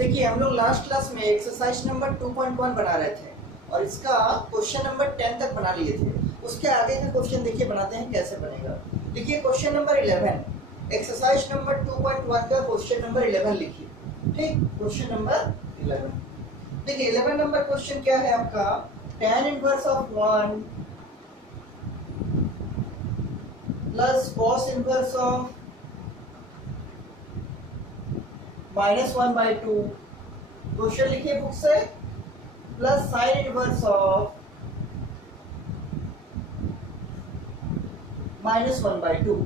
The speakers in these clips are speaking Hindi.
देखिए हम लोग लास्ट क्लास में एक्सरसाइज नंबर 2.1 बना रहे थे और इसका क्वेश्चन नंबर 10 तक बना लिए थे। उसके आगे का क्वेश्चन देखिए बनाते हैं कैसे बनेगा। देखिए क्वेश्चन नंबर 11 एक्सरसाइज नंबर 2.1 का क्वेश्चन नंबर 11 लिखिए। ठीक, क्वेश्चन नंबर 11। देखिए 11 नंबर क्वेश्चन क्या है आपका, tan inverse of 1 plus cos inverse of -1/2। Question लिखिए बुक से, प्लस साइन इनवर्स ऑफ -1/2।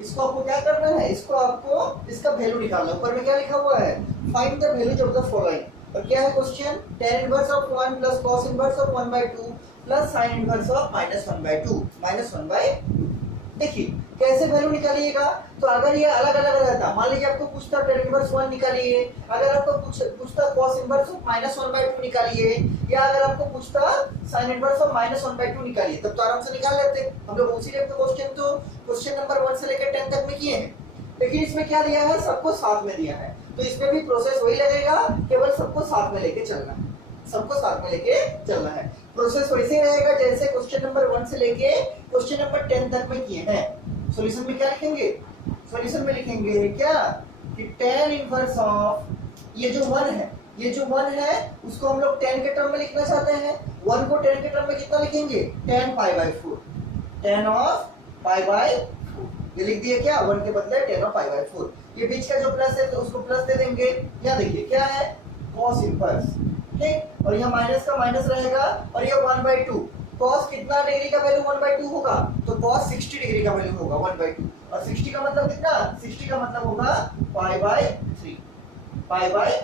इसको आपको क्या करना है, इसको आपको इसका वैल्यू निकालना है। ऊपर में क्या लिखा हुआ है, find the values of the following. और क्या है question, tan inverse of 1 plus cos inverse of 1/2 plus sine inverse of -1/2। देखिए कैसे वैल्यू निकालिएगा। तो अगर ये अलग अलग रहता, मान लीजिए आपको पूछता tan इनवर्स 1 निकालिए, अगर आपको पूछता cos इनवर्स ऑफ -1/2 निकालिए, या अगर आपको पूछता sin इनवर्स ऑफ -1/2 निकालिए, तब तो आराम से निकाल लेते। हम लोग उसी टाइप के क्वेश्चन तो क्वेश्चन नंबर 1 से लेकर 10 तक में किए हैं। लेकिन इसमें क्या दिया है, सबको साथ में दिया है, तो इसमें भी प्रोसेस वही लगेगा, केवल सबको साथ में लेके चलना है। सबको साथ में लेके चलना है। प्रोसेस वैसे रहेगा जैसे क्वेश्चन नंबर 1 से लेके क्वेश्चन नंबर 10 तक में किए हैं। सॉल्यूशन में क्या लिखेंगे, सॉल्यूशन में लिखेंगे क्या कि tan इनवर्स ऑफ ये जो 1 है, ये जो 1 है उसको हम लोग 10 के टर्म में लिखना चाहते हैं। 1 को 10 के टर्म में कितना लिखेंगे, tan π/4, tan ऑफ π/4। ये लिख दिए क्या, 1 के बदले tan ऑफ π/4। ये बीच का जो प्लस है तो उसको प्लस दे देंगे। यहाँ देखिए क्या है, cos इनवर्स, ठीक, और यहाँ माइनस का माइनस रहेगा, और ये 1/2। cos कितना डिग्री का वैल्यू 1/2 होगा, तो cos 60 डिग्री का वैल्यू होगा 1/2। और 60 का मतलब कितना, 60 का मतलब होगा π/3, π/3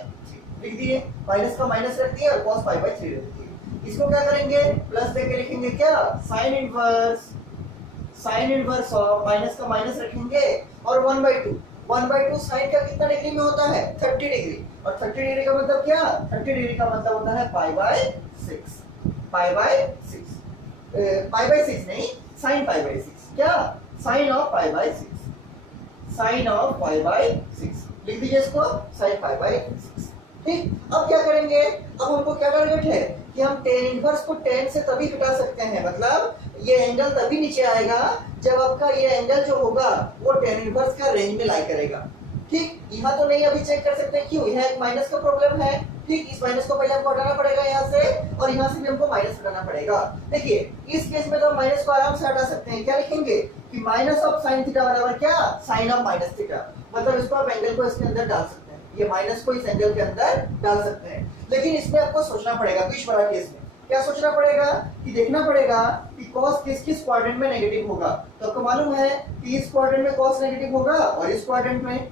लिख दिए। माइनस का माइनस रख दिए और cos π/3 रख दिए। इसको क्या करेंगे, प्लस देके लिखेंगे क्या, sin इनवर्स ऑफ, माइनस का माइनस रखेंगे और 1/2। 1/2 साइन का कितना डिग्री में होता है, 30 डिग्री। और 30 डिग्री का मतलब क्या, 30 डिग्री का मतलब होता है π/6, π/6, π/6 नहीं, sin π/6। क्या, sin ऑफ π/6, sin ऑफ π/6 लिख दीजिए इसको, sin π/6। ठीक, अब क्या करेंगे, अब हमको क्या टारगेट है कि हम tan इनवर्स को tan से तभी घटा सकते हैं, मतलब ये एंगल तभी नीचे आएगा जब आपका ये एंगल जो होगा वो tan इनवर्स का रेंज में लाई करेगा। ठीक, यहाँ तो नहीं अभी चेक कर सकते, क्यों, यहाँ एक माइनस का प्रॉब्लम है। ठीक, इस माइनस को पहले हमको हटाना पड़ेगा यहाँ से, और यहाँ से भी हमको माइनस हटाना पड़ेगा। देखिए इस केस में तो हम माइनस को आराम से हटा सकते हैं। क्या लिखेंगे कि माइनस ऑफ साइन थीटा बराबर क्या, साइन ऑफ माइनस थीटा। मतलब इसको आप एंगल को इसके अंदर डाल सकते हैं, ये माइनस को इस एंगल के अंदर डाल सकते हैं। लेकिन इसमें आपको सोचना पड़ेगा, बीच वाला केस में क्या सोचना पड़ेगा कि देखना पड़ेगा कि cos किस किस क्वाड्रेंट में नेगेटिव होगा। तो आपको मालूम है कि इस क्वाड्रेंट में cos नेगेटिव होगा, और इस क्वाड्रेंट में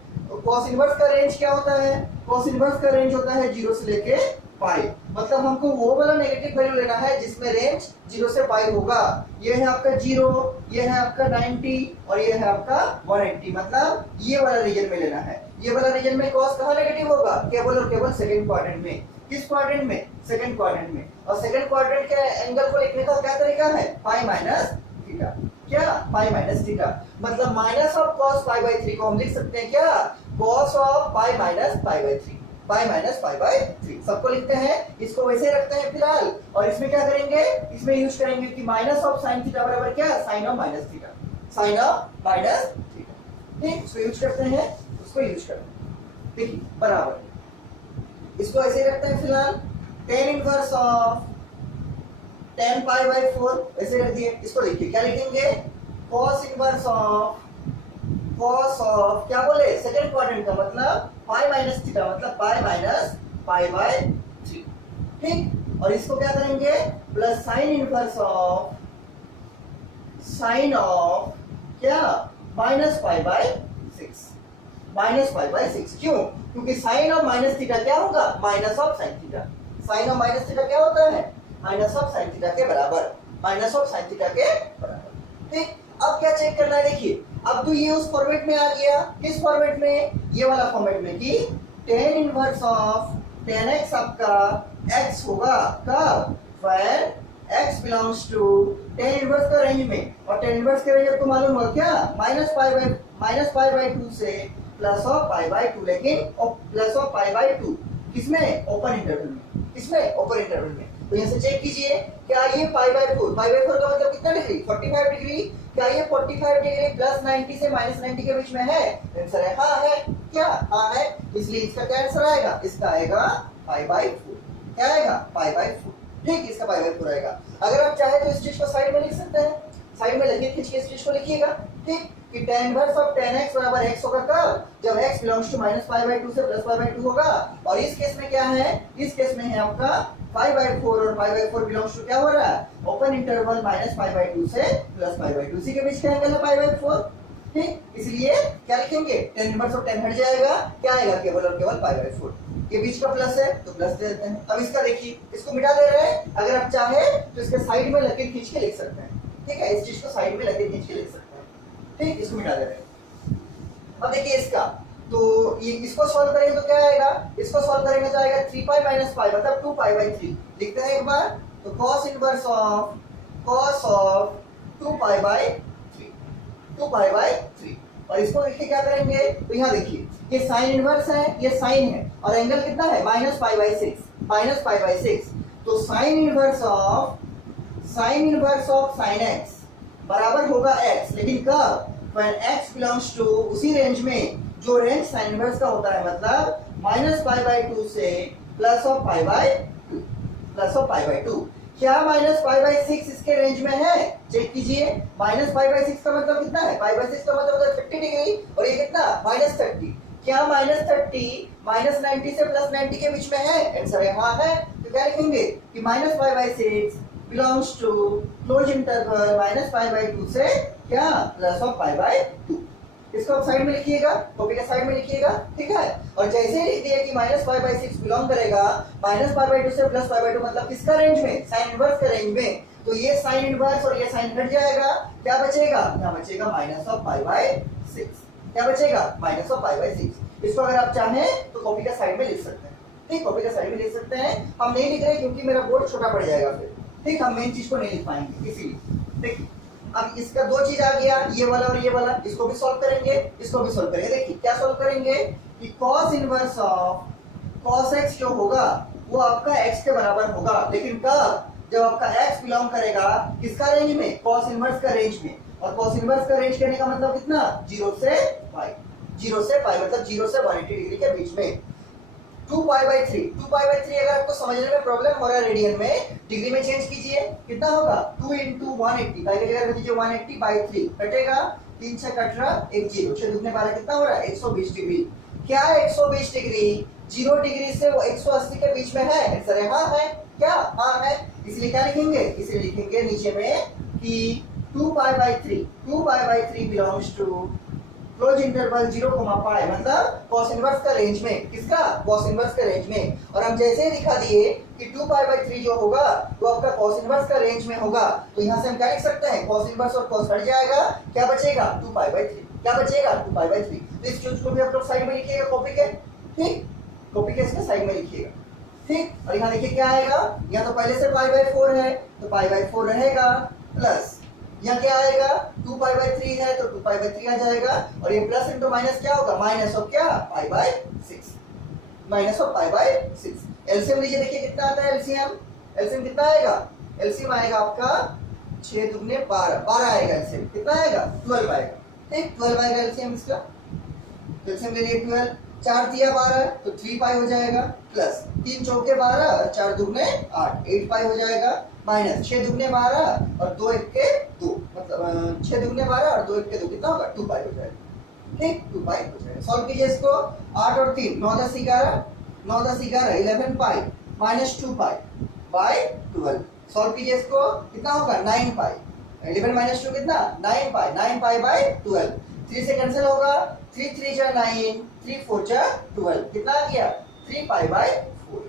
cos इनवर्स का रेंज क्या होता है, cos इनवर्स का रेंज होता है 0 से लेके पाई। मतलब हमको वो वाला नेगेटिव वैल्यू लेना है जिसमें रेंज 0 से पाई होगा। ये है आपका 0, ये है आपका 90 और ये है आपका 180। मतलब ये वाला रीजन में लेना है। ये वाला रीजन में cos कहाँ नेगेटिव होगा, केवल और केवल सेकंड क्वाड्रेंट में। किस क्वाड्रेंट में, सेकंड क्वाड्रेंट में। और सेकंड क्वाड्रेंट के एंगल को लिखने का क्या तरीका है, पाई माइनस थीटा। क्या, पाई माइनस थीटा। मतलब माइनस ऑफ cos π/3 को हम लिख सकते हैं क्या, cos of pi minus π/3, pi minus π/3 सबको लिखते हैं। इसको वैसे रखते हैं फिलहाल, और इसमें क्या करेंगे, इसमें यूज करेंगे कि माइनस ऑफ साइन थीटा बराबर क्या, sine of minus theta, sine of minus theta. ठीक, इसको यूज करते हैं, उसको यूज करते हैं। देखिए बराबर, इसको ऐसे रखते हैं फिलहाल, tan इनवर्स ऑफ tan π/4 ऐसे रख दिए। इसको देखिए क्या लिखेंगे, cos inverse of, cos of क्या बोले, सेकंड क्वाड्रेंट का मतलब पाई माइनस थीटा, मतलब पाई माइनस π/3। ठीक, और इसको क्या करेंगे, plus sine inverse of, sine of क्या, माइनस π/6, माइनस π/6। क्यों, क्योंकि साइन ऑफ माइनस थीटा क्या होगा, minus of sine theta. Sine of minus theta क्या होता है, माइनस ऑफ साइन थीटा के बराबर, माइनस ऑफ साइन थीटा के बराबर। ठीक, अब क्या चेक करना है, देखिए अब तो ये उस फॉर्मेट में आ गया। किस फॉर्मेट में, ये वाला फॉर्मेट में, कि tan inverse of tan x आपका x होगा कब, when x belongs to tan inverse का रेंज में। और tan इनवर्स का रेंज आपको मालूम होगा क्या, -π/2 से प्लस ऑफ पाई बाय 2, लेकिन प्लस ऑफ पाई बाय 2 किसमें? ओपन इंटरवल में। किसमें? ओपन इंटरवल में। तो यहाँ से चेक कीजिए, क्या ये पाई बाय 4 का मतलब कितना डिग्री? 45 डिग्री। क्या ये 45 डिग्री प्लस 90 से माइनस 90 के बीच में है? आंसर है हाँ है। क्या? हाँ है। इसलिए इसका क्या आंसर आएगा? इसका आएगा पाई बाय 4। क्या आएगा? Pi by 4। ठीक, इसका पाई बाय 4 आएगा। अगर आप चाहे तो इस चीज को साइड में लिख सकते हैं, साइड में लकीर खींच के इस चीज को लिखिएगा। ठीक, कि tan inverse of tan x बराबर x होगा कब? जब x belongs to minus pi by 2 से प्लस पाई बाय 2 होगा। और इस केस में क्या है? इस केस में है आपका पाई बाय 4 और पाई बाय 4 बिलोंग्स टू क्या हो रहा है? Open interval minus pi by 2 से प्लस पाई बाय 2। इसी के बीच क्या एंगल है? Pi by 4। ठीक, इसलिए क्या लिखेंगे? tan इनवर्स ऑफ tan हट जाएगा, क्या आएगा? केवल और केवल पाई बाय 4। ये बीच का प्लस है तो प्लस दे देते हैं। अब इसका देखिए, इसको मिटा दे रहे हैं। अगर आप चाहे तो इसके साइड में लकीर खींच के लिख सकते हैं। ठीक है, इस चीज को साइड में लकीर खींच के लिख सकते हैं। ठीक, इसको मिटा दे रहे हैं। अब देखिए इसका, तो ये इसको सॉल्व करेंगे तो क्या आएगा? इसको सॉल्व करेंगे तो आएगा 3 पाई माइनस पाई मतलब 2 पाई बाय 3। लिखते हैं एक बार, तो cos inverse of 2 pi by 3, 2 pi by 3। और इसको लिख के क्या करेंगे? तो यहाँ देखिए, ये साइन इनवर्स है, ये साइन है, और एंगल कितना है? Minus pi bye 6, minus pi bye 6। तो sign inverse of sign x बराबर होगा x, लेकिन कब? when x belongs to उसी रेंज में जो रेंज साइन इनवर्स का होता है, मतलब माइनस पाई बाय 2 से plus of pi by 2, plus of pi by 2। क्या माइनस पाई बाय 6 इसके रेंज में है? चेक कीजिए, माइनस पाई बाय 6 का मतलब कितना है? पाई बाय 6 का मतलब होता है 30 डिग्री, और ये कितना? माइनस 30। क्या माइनस 30 माइनस 90 से प्लस 90 के बीच में है? आंसर है हाँ है। तो क्या लिखेंगे कि minus pi bye 6 belongs to closed interval minus pi by 2 से क्या? Plus of pi by 2। इसको आप साइड में लिखिएगा, कॉपी के साइड में लिखिएगा। ठीक है, और जैसे ही लिख दिया कि माइनस पाई बाय 6 बिलोंग करेगा माइनस पाई बाय 2 से प्लस पाई बाय 2, मतलब किसका रेंज में? साइन इनवर्स का रेंज में। तो ये साइन इनवर्स और ये साइन हट जाएगा, क्या बचेगा? यहाँ बचेगा माइनस ऑफ पाई बाय 6। क्या बचेगा? Minus of pi bye 6। इसको अगर आप चाहें तो कॉपी का साइड में लिख सकते हैं। ठीक, कॉपी का साइड में लिख सकते हैं। हम नहीं लिख रहे क्योंकि मेरा बोर्ड छोटा पड़ जाएगा फिर। ठीक, हम मेन चीज को नहीं लिख पाएंगे इसीलिए। देखिए, अब इसका दो चीज आ गया, ये वाला और ये वाला। इसको भी सॉल्व करेंगे, इसको भी सॉल्व करेंगे। देखिए क्या सॉल्व करेंगे कि cos inverse of cos x जो होगा वो आपका x के बराबर होगा, लेकिन कब? जब आपका x बिलोंग करेगा किसका रेंज में? cos इनवर्स का रेंज में। और cos इनवर्स का रेंज कहने का मतलब कितना? 0 से पाई, 0 से पाई मतलब 0 से 180 डिग्री के बीच में। 2 पाई बाय 3, 2 पाई बाय 3 अगर आपको समझने में प्रॉब्लम हो रहा है रेडियन में, डिग्री में चेंज कीजिए, कितना होगा? 2 into 180, पाई की जगह रख दीजिए 180 बाय 3, कटेगा 3 से कट रहा 1 0, 6 दुगने 12, कितना हो रहा है? 120 डिग्री। क्या 120 डिग्री 0 डिग्री से वो 180 के बीच में है? आंसर है हाँ है। क्या? हाँ है। इसलिए क्या लिखेंगे? इसलिए लिखेंगे नीचे में कि 2 pi by 3 belongs to close interval 0, pi मतलब cos इनवर्स का रेंज में। किसका? cos इनवर्स का रेंज में। और हम जैसे ही दिखा दिए कि 2 पाई बाय 3 जो होगा वो आपका cos इनवर्स का रेंज में होगा, तो यहाँ से हम क्या लिख सकते हैं? cos इनवर्स और cos हट जाएगा, क्या बचेगा? 2 पाई बाय 3। क्या बचेगा? 2 पाई बाय 3। तो इस चीज को भी आप लोग साइड में लिखिएगा कॉपी के। ठीक, कॉपी के इसके साइड में लिखिएगा। ठीक, और यहाँ देखिए क्या आएगा? यहाँ तो पहले से पाई बाय 4 है तो पाई बाय 4 रहेगा, प्लस यहाँ क्या आएगा? 2 पाई बाय 3 है तो 2 पाई बाय 3 आ जाएगा, और ये प्लस इंटू माइनस क्या होगा? माइनस ऑफ क्या? Pi by 6, minus of pi bye 6। LCM लीजिए, देखिए कितना आता है एलसीएम? एलसीएम कितना आएगा? एलसीएम आएगा आपका 6 दुगने 12, 12 आएगा एलसीएम। कितना आएगा? 12 आएगा। ठीक, 12 आएगा एलसीएम इसका। एलसीएम ले लिए 12, 4 दिया 12 तो 3 पाई हो जाएगा, प्लस 3 चौके 12 और 4 दुगने 8, 8 पाई हो जाएगा, माइनस 6 दुगने 12 और 2 1 के 2, मतलब 6 दुगने 12 और 2 1 के 2, कितना होगा? 2 पाई हो जाएगा। ठीक, 2 पाई हो जाएगा। सॉल्व कीजिए इसको, 8 और 3 9 10 11, 9 10 11 11 pi minus 2 pi bye 12। Solve कीजिए इसको, कितना होगा? 9 पाई। 11 माइनस 2 कितना? 9 पाई, 9 पाई बाय 12। 3 से कैंसिल होगा, 3 3 जा 9, 3 4 जा 12, कितना आ गया? 3 पाई बाय 4,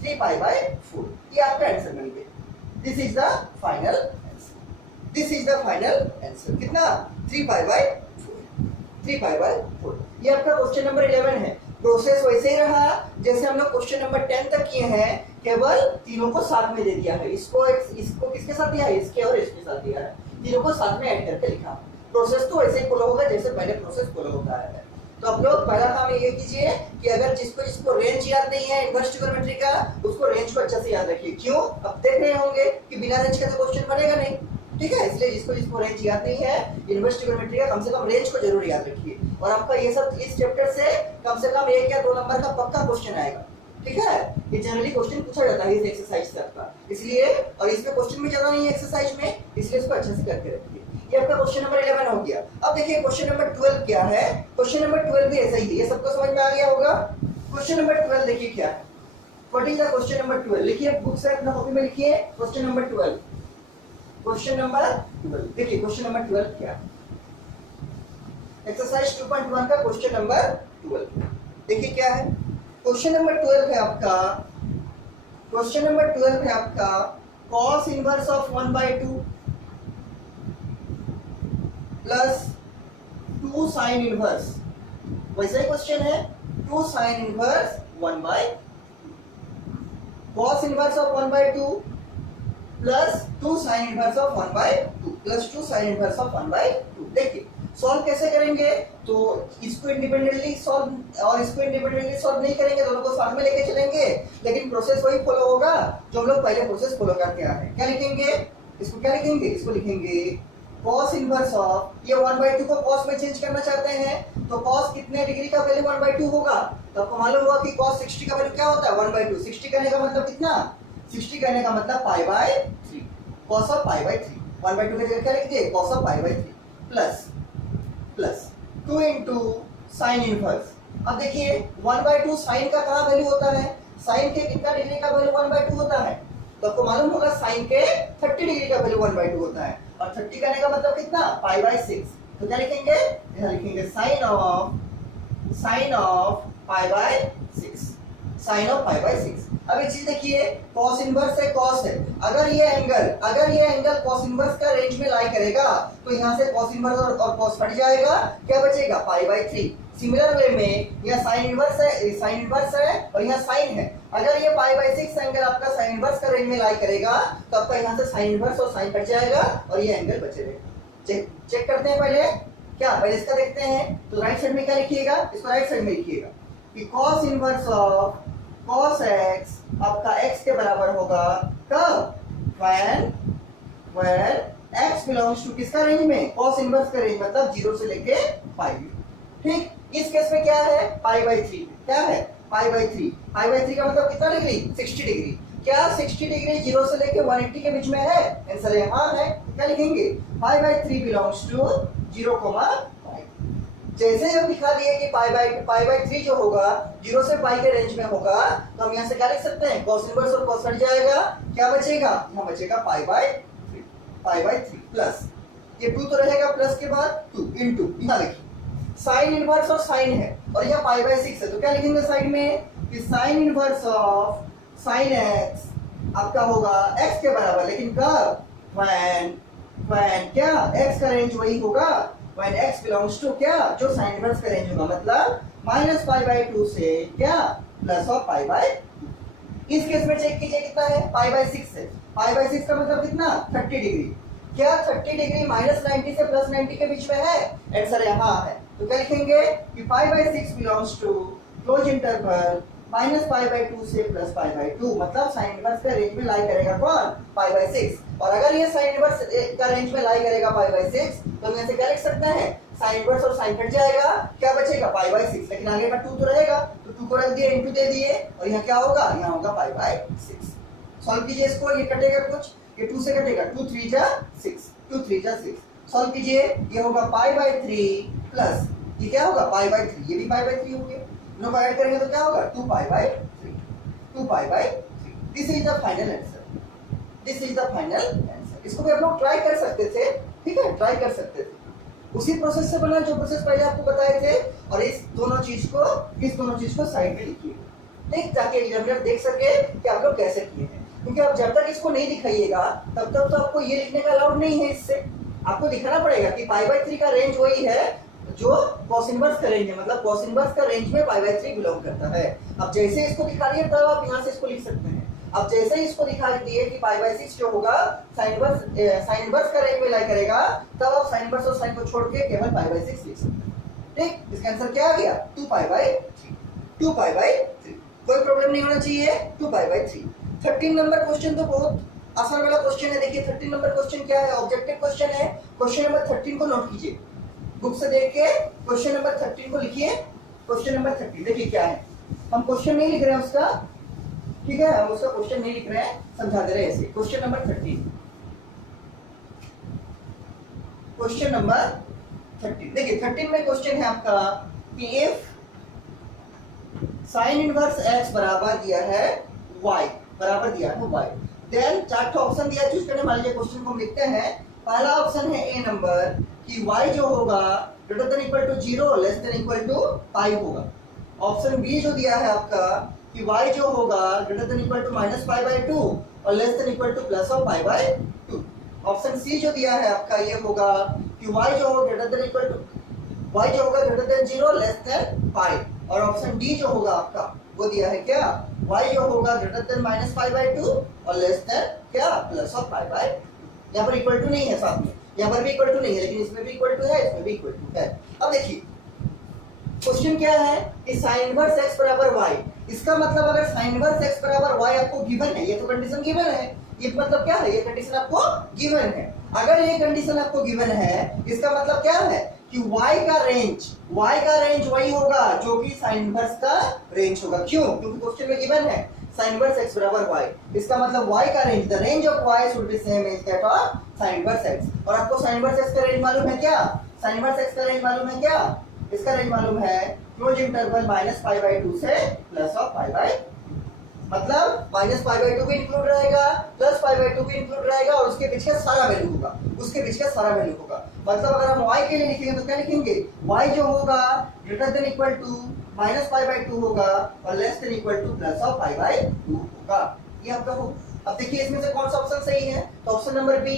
3 पाई बाय 4। ये आपका आंसर बन गया। This is the final answer, this is the final answer. कितना? 3 पाई बाय 4, 3 पाई बाय 4। ये आपका क्वेश्चन नंबर 11 है। प्रोसेस वैसे ही रहा जैसे हम लोग क्वेश्चन नंबर 10 तक किए हैं, केवल तीनों को साथ में दे दिया है। इसको किसके साथ दिया है? इसके और इसके साथ दिया है, तीनों को साथ में ऐड करके लिखा। प्रोसेस तो वैसे ही फॉलो होगा जैसे पहले प्रोसेस फॉलो होता है। तो आप लोग पहला काम ये कीजिए कि अगर जिसको जिसको रेंज याद नहीं है इनवर्स ट्रिग्नोमेट्री का, उसको रेंज को अच्छे से याद रखिए। क्यों? अब देख रहे होंगे कि बिना रेंज के तो क्वेश्चन बनेगा नहीं, ठीक है? इसलिए जिसको जिसको रेंज याद नहीं है इनवर्स ट्रिग्नोमेट्री का, कम से कम रेंज को जरूर याद रखिए। और आपका ये सब इस चैप्टर से कम 1 या 2 नंबर का पक्का क्वेश्चन आएगा, ठीक है? ये जनरली क्वेश्चन पूछा जाता है इस एक्सरसाइज से आपका, इसलिए और इसमें क्वेश्चन भी ज्यादा नहीं है एक्सरसाइज में, इसलिए इसको अच्छे से करके रखिए। ये आपका क्वेश्चन नंबर 11 हो गया। अब देखिए क्वेश्चन नंबर 12 क्या है। क्वेश्चन नंबर 12 भी ऐसा ही है, ये सबको समझ में आ गया होगा। क्वेश्चन नंबर 12 देखिए क्या है। What is the question number 12? लिखिए बुक से अपना कॉपी में लिखिए क्वेश्चन नंबर 12। क्वेश्चन नंबर 12 देखिए, क्वेश्चन नंबर 12 क्या है। एक्सरसाइज 2.1 का क्वेश्चन नंबर 12 देखिए क्या है। क्वेश्चन नंबर 12 है आपका, क्वेश्चन नंबर 12 है आपका cos inverse of 1/2 plus 2 sin inverse, वैसा ही क्वेश्चन है 2 sin inverse 1/2, cos inverse of 1/2 plus 2 sin inverse of 1/2 plus 2 sin inverse of 1/2। देखिए सॉल्व कैसे करेंगे, तो इसको इंडिपेंडेंटली सॉल्व और इसको इंडिपेंडेंटली सॉल्व नहीं करेंगे, दोनों को साथ में लेके चलेंगे, लेकिन प्रोसेस वही फॉलो होगा जो हम लोग पहले प्रोसेस फॉलो करके आ रहे हैं। क्या लिखेंगे इसको, क्या लिखेंगे इसको, लिखेंगे cos इनवर्स ऑफ, ये 1/2 को cos में चेंज करना चाहते हैं तो cos कितने डिग्री का वैल्यू 1/2 होगा, तो आपको मालूम होगा कि cos 60 का वैल्यू क्या होता है 1/2। 60 कहने का मतलब कितना, 60 कहने का मतलब π/3, cos ऑफ π/3, 1/2 की जगह क्या लिख दिए cos of π/3 plus 2 into sin inverse. अब देखिए 1/2 sin का कहाँ वैल्यू होता है, sin के कितना डिग्री का वैल्यू 1/2 होता है, तो आपको मालूम होगा sin के 30 डिग्री का वैल्यू 1/2 होता है, और 30 करने का मतलब कितना π/6, तो क्या लिखेंगे, यहाँ लिखेंगे sin ऑफ π/6, sin ऑफ π/6। अब एक चीज देखिए cos इनवर्स है, cos है, अगर ये एंगल cos इनवर्स का रेंज में लाई करेगा तो यहाँ से cos इनवर्स और cos हट जाएगा, क्या बचेगा π/3। सिमिलर वे में यह sin इनवर्स है और यहाँ sin है, अगर ये π/6 एंगल आपका sin इनवर्स का रेंज में लाई करेगा तो आपका यहाँ से sin इनवर्स और sin हट जाएगा और ये एंगल बचे रहेगा। चेक करते हैं पहले इसका देखते हैं। तो राइट साइड में क्या लिखिएगा, इसको राइट साइड में लिखिएगा कि cos inverse of cos x आपका x के बराबर होगा कब, when x बिलोंग्स टू किसका रेंज में, cos इनवर्स का रेंज मतलब 0 से लेके पाई। ठीक, इस केस में क्या है π/3, क्या है π/3 का मतलब कितना डिग्री 60 डिग्री। क्या 60 डिग्री 0 से लेके 180 के बीच में है, आंसर यहाँ है। क्या लिखेंगे π/3 बिलोंग्स टू 0,5। जैसे हम दिखा दिए कि π/3 जो होगा 0 से पाई के रेंज में होगा, तो हम यहाँ से क्या लिख सकते हैं cos इनवर्स और cos हट जाएगा, क्या बचेगा, यहाँ बचेगा π/3 प्लस ये 2 तो रहेगा, प्लस के बाद 2 इनटू यहाँ लिखिए sin इनवर्स और sin है और यहाँ π/6 है, तो क्या लिखेंगे साइड में कि sin inverse of sin x आपका होगा x के बराबर, लेकिन कब, when क्या x का रेंज वही होगा when x belongs to क्या, जो sin इनवर्स का रेंज होगा, मतलब -π/2 से क्या प्लस ऑफ π/2। इस केस में चेक कीजिए कितना है π/6 है, π/6 का मतलब कितना 30 डिग्री। क्या 30 डिग्री -90 से +90 के बीच में है, आंसर यहाँ है। तो क्या लिखेंगे कि π/6 बिलोंग्स टू क्लोज इंटरवल -π/2 से +π/2, मतलब sin इनवर्स का रेंज में लाई करेगा कौन, π/6। और अगर ये sin इनवर्स का रेंज में लाई करेगा π/6 तो हम यहाँ से क्या लिख सकते हैं sin इनवर्स और sin हट जाएगा, क्या बचेगा π/6, लेकिन आगे का 2 तो रहेगा, तो 2 को रख दिए इनटू दे दिए और यहाँ क्या होगा, यहाँ होगा π/6। सॉल्व कीजिए इसको, ये कटेगा कुछ, ये 2 से कटेगा, 2 3 जा 6, सॉल्व कीजिए, ये होगा π/3 प्लस ये क्या होगा π/3, ये भी π/3 हो गया, दोनों को ऐड करेंगे तो क्या होगा 2π/3। This is the final answer. इसको भी आप लोग ट्राई कर सकते थे, ठीक है, ट्राई कर सकते थे, उसी प्रोसेस से बना जो प्रोसेस पहले आपको बताए थे, और इस दोनों चीज को साइड में लिखिए, ठीक, ताकि एग्जामिनर देख सके कि आप लोग कैसे किए हैं। क्योंकि आप जब तक इसको नहीं दिखाइएगा तब तक तो आपको ये लिखने का अलाउड नहीं है, इससे आपको दिखाना पड़ेगा कि π/3 का रेंज वही है जो cos इनवर्स का रेंज है, मतलब cos इनवर्स का रेंज में π/3 बिलोंग करता है। अब जैसे इसको दिखा दिए तब आप यहाँ से इसको लिख सकते हैं। अब जैसे इसको दिखा दिए कि π/6 जो होगा sin इनवर्स का रेंज में लाई करेगा, तब आप sin इनवर्स और sin को छोड़ के केवल π/6 लिख सकते हैं। ठीक, इसका आंसर क्या आ गया 2π/3, 2π/3। कोई प्रॉब्लम नहीं होना चाहिए, 2π/3। 13 नंबर क्वेश्चन तो बहुत आसान वाला क्वेश्चन है। देखिए 13 नंबर क्वेश्चन क्या है, ऑब्जेक्टिव क्वेश्चन है। क्वेश्चन नंबर 13 को नोट कीजिए, बुक से देख के क्वेश्चन नंबर 13 को लिखिए। क्वेश्चन नंबर 13 देखिए क्या है, हम क्वेश्चन नहीं लिख रहे हैं उसका, ठीक है, हम उसका क्वेश्चन नहीं लिख रहे हैं, समझा दे रहे हैं ऐसे। क्वेश्चन नंबर 13, क्वेश्चन नंबर 13 देखिए 13 में क्वेश्चन है आपका कि इफ साइन इनवर्स x बराबर दिया है y, बराबर दिया है y, देन चार ऑप्शन दिया चूज करने। मान लीजिए क्वेश्चन को हम लिखते हैं, पहला ऑप्शन है ए नंबर कि y जो होगा greater than equal to 0 less than equal to pi होगा। ऑप्शन बी जो दिया है आपका कि y जो होगा ग्रेटर देन इक्वल टू -π/2 और less than equal to plus of π/2। Option C जो दिया है आपका ये होगा कि y जो होगा greater than equal to y जो होगा greater than 0 less than pi. और ऑप्शन डी जो होगा आपका वो दिया है क्या, y जो होगा ग्रेटर देन -π/2 और लेस देन क्या प्लस ऑफ π/2। यहाँ पर इक्वल टू नहीं है साथ में, यहाँ पर भी इक्वल टू नहीं है, लेकिन इसमें भी इक्वल टू है, इसमें भी इक्वल टू है। अब देखिए क्वेश्चन क्या है कि sin इनवर्स x बराबर y, इसका मतलब अगर sin इनवर्स x बराबर y आपको गिवन है, ये तो कंडीशन गिवन है, ये मतलब क्या है, ये कंडीशन आपको गिवन है। अगर ये कंडीशन आपको गिवन है, इसका मतलब क्या है कि y का रेंज वही होगा जो कि sin इनवर्स का रेंज होगा। क्यों? क्योंकि क्वेश्चन में गिवन है sin इनवर्स x बराबर y, इसका मतलब y का range, the range of y should be same as that of sin inverse x। और आपको sin इनवर्स x का रेंज मालूम है क्या, sin इनवर्स x का रेंज मालूम है क्या, इसका रेंज मालूम है क्लोज इंटरवल -π/2 से प्लस ऑफ π/2, मतलब -π/2 भी इंक्लूड रहेगा, प्लस π/2 भी इंक्लूड रहेगा, और उसके पीछे सारा वैल्यू होगा, उसके पीछे सारा वैल्यू होगा। मतलब अगर हम y के लिए लिखेंगे तो क्या लिखेंगे, y जो होगा ग्रेटर देन इक्वल टू -π/2 होगा और less than equal to plus of π/2 होगा। ये आपका हो। अब देखिए इसमें से कौन सा ऑप्शन सही है, तो ऑप्शन नंबर बी,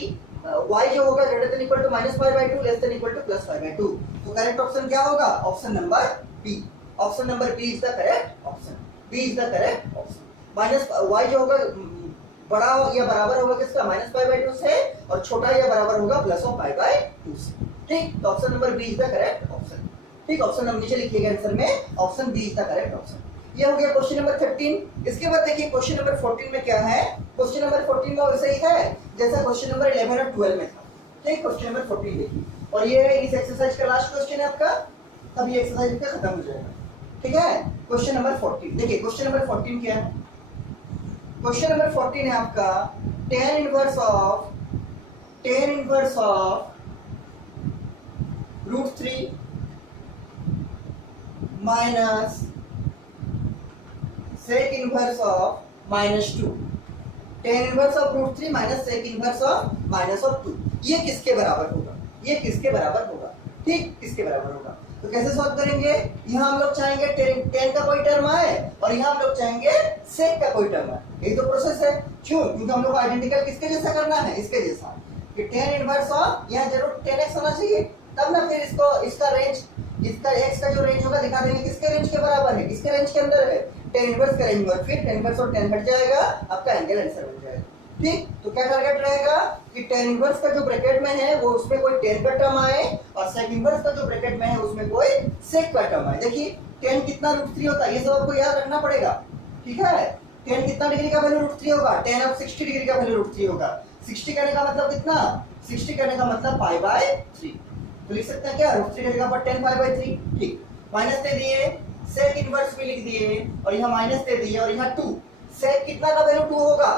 y जो होगा greater than equal to -π/2 less than equal to plus π/2। तो करेक्ट ऑप्शन क्या होगा, option number B. Option number B is the correct option, B is the correct option. Minus y जो होगा बड़ा या बराबर होगा किसका, -π/2 से, और छोटा या बराबर होगा प्लस ऑफ π/2 से। ठीक, तो option number B is the correct option. ठीक, ऑप्शन नंबर नीचे लिखिएगा आंसर में, option B is the correct option. ये हो गया क्वेश्चन नंबर 13। इसके बाद देखिए क्वेश्चन नंबर 14 में क्या है, क्वेश्चन नंबर 14 में वैसे ही है जैसा क्वेश्चन नंबर 11 और 12 में था। ठीक, क्वेश्चन नंबर 14 देखिए, और ये इस एक्सरसाइज का लास्ट क्वेश्चन है आपका, तब ये एक्सरसाइज का खत्म हो जाएगा। ठीक है, क्वेश्चन नंबर 14 देखिए, क्वेश्चन नंबर 14 क्या है, क्वेश्चन नंबर 14 है आपका tan inverse of √3 minus sec inverse of -2, tan inverse of √3 minus sec inverse of -2, ये किसके बराबर होगा, ये किसके बराबर होगा। ठीक, किसके बराबर होगा, तो कैसे सॉल्व करेंगे, यहाँ हम लोग चाहेंगे tan का कोई टर्म आए और यहाँ हम लोग चाहेंगे sec का कोई टर्म आए, यही तो प्रोसेस है। क्यों, क्योंकि हम लोग को आइडेंटिकल किसके जैसा करना है, इसके जैसा, कि tan इनवर्स ऑफ, यहाँ जरूर tan x होना चाहिए, तब ना फिर इसको, इसका रेंज, इसका x का जो रेंज होगा दिखा देंगे किसके रेंज के बराबर है, किसके रेंज के अंदर है, tan इनवर्स का रेंज होगा, फिर tan इनवर्स और tan हट जाएगा, आपका एंगल आंसर बन जाएगा। ठीक, तो क्या टारगेट रहेगा कि tan इनवर्स का जो ब्रैकेट में है वो उसमें कोई tan का टर्म आए, और sec इनवर्स का जो ब्रैकेट में है उसमें कोई sec का टर्म आए। देखिए tan कितना √3 होता है, ये सब आपको याद रखना पड़ेगा। ठीक है, tan कितना डिग्री का वैल्यू √3 होगा, tan ऑफ 60 डिग्री का वैल्यू √3 होगा। 60 करने का मतलब कितना, 60 करने का मतलब π/3, तो लिख सकते हैं क्या, √3 की जगह पर tan π/3। ठीक, माइनस दे दिए, sec इनवर्स भी लिख दिए, और यहाँ माइनस दे दिए, और यहाँ 2, sec कितना का वैल्यू 2 होगा,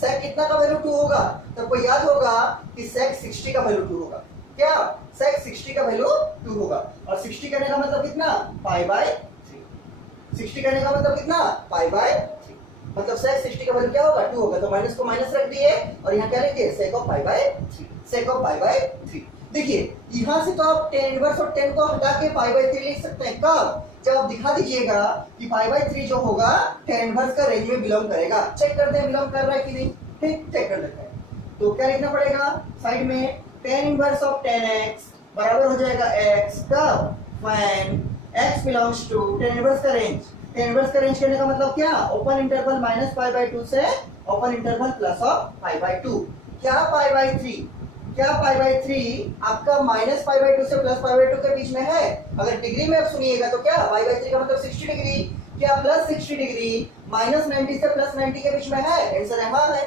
sec कितना का वैल्यू 2 होगा, तो आपको याद होगा कि sec 60 का वैल्यू 2 होगा। क्या, sec 60 का वैल्यू 2 होगा, और 60 करने का मतलब कितना, π/3, 60 करने का मतलब कितना, π/3, मतलब sec 60 का वैल्यू क्या होगा, 2 होगा, तो माइनस को माइनस रख दिए, और यहाँ क्या लिखिए, sec ऑफ π/3, sec ऑफ π/3। देखिए यहाँ से तो आप tan इनवर्स और tan को हटा के π/3 लिख सकते हैं, कब, जब आप दिखा दीजिएगा कि π/3 जो होगा tan इनवर्स का रेंज में बिलोंग करेगा। चेक करते हैं बिलोंग कर रहा है कि नहीं। ठीक, चेक कर लेते हैं। तो क्या लिखना पड़ेगा साइड में, tan inverse of tan x बराबर हो जाएगा x, कब, when x belongs to tan inverse का रेंज। tan इनवर्स का रेंज करने का मतलब क्या, ओपन इंटरवल -π/2 से ओपन इंटरवल प्लस ऑफ π/2। क्या π/3, क्या पाई बाई 3 आपका माइनस पाई बाई 2 से प्लस पाई बाई 2 के बीच में है? अगर डिग्री में आप सुनिएगा तो क्या पाई बाई 3 का मतलब 60 डिग्री, क्या प्लस 60 डिग्री माइनस 90 से प्लस 90 के बीच में है? आंसर है हाँ है।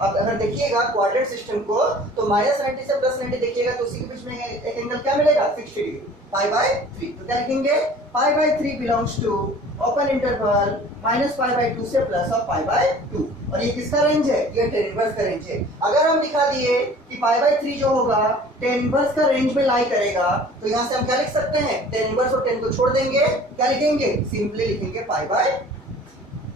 अब अगर देखिएगा क्वाड्रेंट सिस्टम को तो माइनस 90 से प्लस 90 देखिएगा तो उसी के बीच में एक एंगल क्या मिलेगा? 60 डिग्री, पाई बाई 3। तो क्या लिखेंगे? Pi by 3 belongs to open interval minus pi by 2 से प्लस ऑफ पाई बाई 2। और ये किसका रेंज है? ये tan इनवर्स का रेंज है। अगर हम दिखा दिए कि पाई बाई 3 जो होगा tan इनवर्स का रेंज में लाई करेगा तो यहाँ से हम क्या लिख सकते हैं? tan इनवर्स और tan को छोड़ देंगे, क्या लिखेंगे? सिंपली लिखेंगे पाई बाई,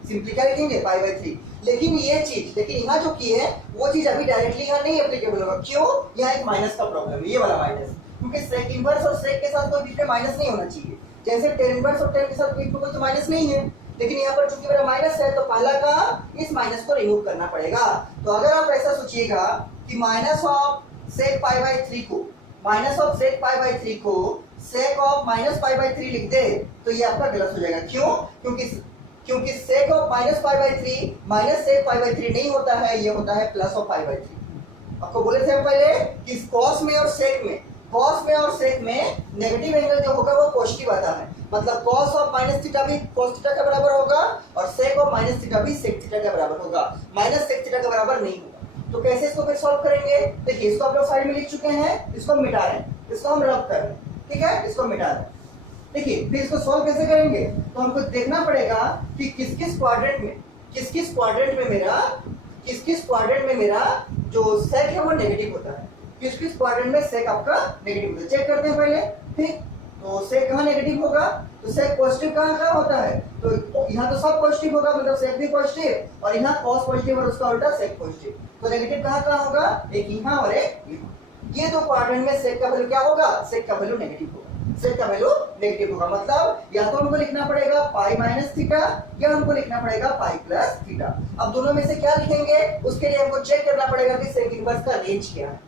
सिंपली क्या लिखेंगे? Pi by 3। लेकिन ये चीज, लेकिन यहाँ जो की है वो चीज अभी डायरेक्टली यहाँ नहीं एप्लीकेबल होगा। क्यों? यहाँ एक माइनस का प्रॉब्लम है, ये वाला माइनस, क्योंकि सेक इनवर्स और सेक के साथ कोई बीच में माइनस नहीं होना चाहिए। जैसे tan इनवर्स और tan के साथ बीच में कोई तो माइनस नहीं है, लेकिन यहाँ पर चूंकि मेरा माइनस है तो पहला का इस माइनस को रिमूव करना पड़ेगा। तो अगर आप ऐसा सोचिएगा कि minus of sec pi by 3 को, minus of sec pi by 3 को sec of minus pi by 3 लिख दे तो ये आपका गलत हो जाएगा। क्यों? क्योंकि sec of minus pi by 3 minus sec pi by 3 नहीं होता है, ये होता है प्लस ऑफ पाई बाई 3। आपको बोले थे पहले कि कॉस में और सेक में, कॉस में और सेक में नेगेटिव एंगल जो होगा वो पॉजिटिव आता है। मतलब कॉस ऑफ माइनस थीटा भी कॉस थीटा के बराबर होगा और सेक ऑफ माइनस थीटा भी सेक थीटा के बराबर होगा, माइनस सेक थीटा के बराबर नहीं होगा। तो कैसे इसको फिर सॉल्व करेंगे? देखिए इसको आप लोग साइड में लिख चुके हैं, इसको मिटा रहे हैं, इसको हम रब कर रहे हैं, ठीक है, इसको मिटा रहे हैं। देखिए फिर इसको सॉल्व कैसे करेंगे? तो हमको देखना पड़ेगा कि किस किस क्वाड्रेंट में मेरा जो सेक है वो नेगेटिव होता है, किस किस क्वाड्रेंट में सेक आपका नेगेटिव होता है। चेक करते हैं पहले, ठीक। तो सेक कहाँ नेगेटिव होगा? तो सेक पॉजिटिव कहाँ होता है? तो यहाँ तो सब पॉजिटिव होगा, मतलब सेक भी पॉजिटिव और यहाँ कॉस पॉजिटिव और उसका उल्टा सेक पॉजिटिव। तो नेगेटिव कहाँ होगा? एक यहाँ और एक यहाँ। ये दो क्वाड्रेंट में सेक का वैल्यू क्या होगा? सेक का वैल्यू नेगेटिव होगा, सेक का वैल्यू नेगेटिव होगा। मतलब या तो हमको लिखना पड़ेगा पाई माइनस थीटा या हमको लिखना पड़ेगा पाई प्लस थीटा। अब दोनों में से क्या लिखेंगे उसके लिए हमको चेक करना पड़ेगा कि सेक इनवर्स का रेंज क्या है।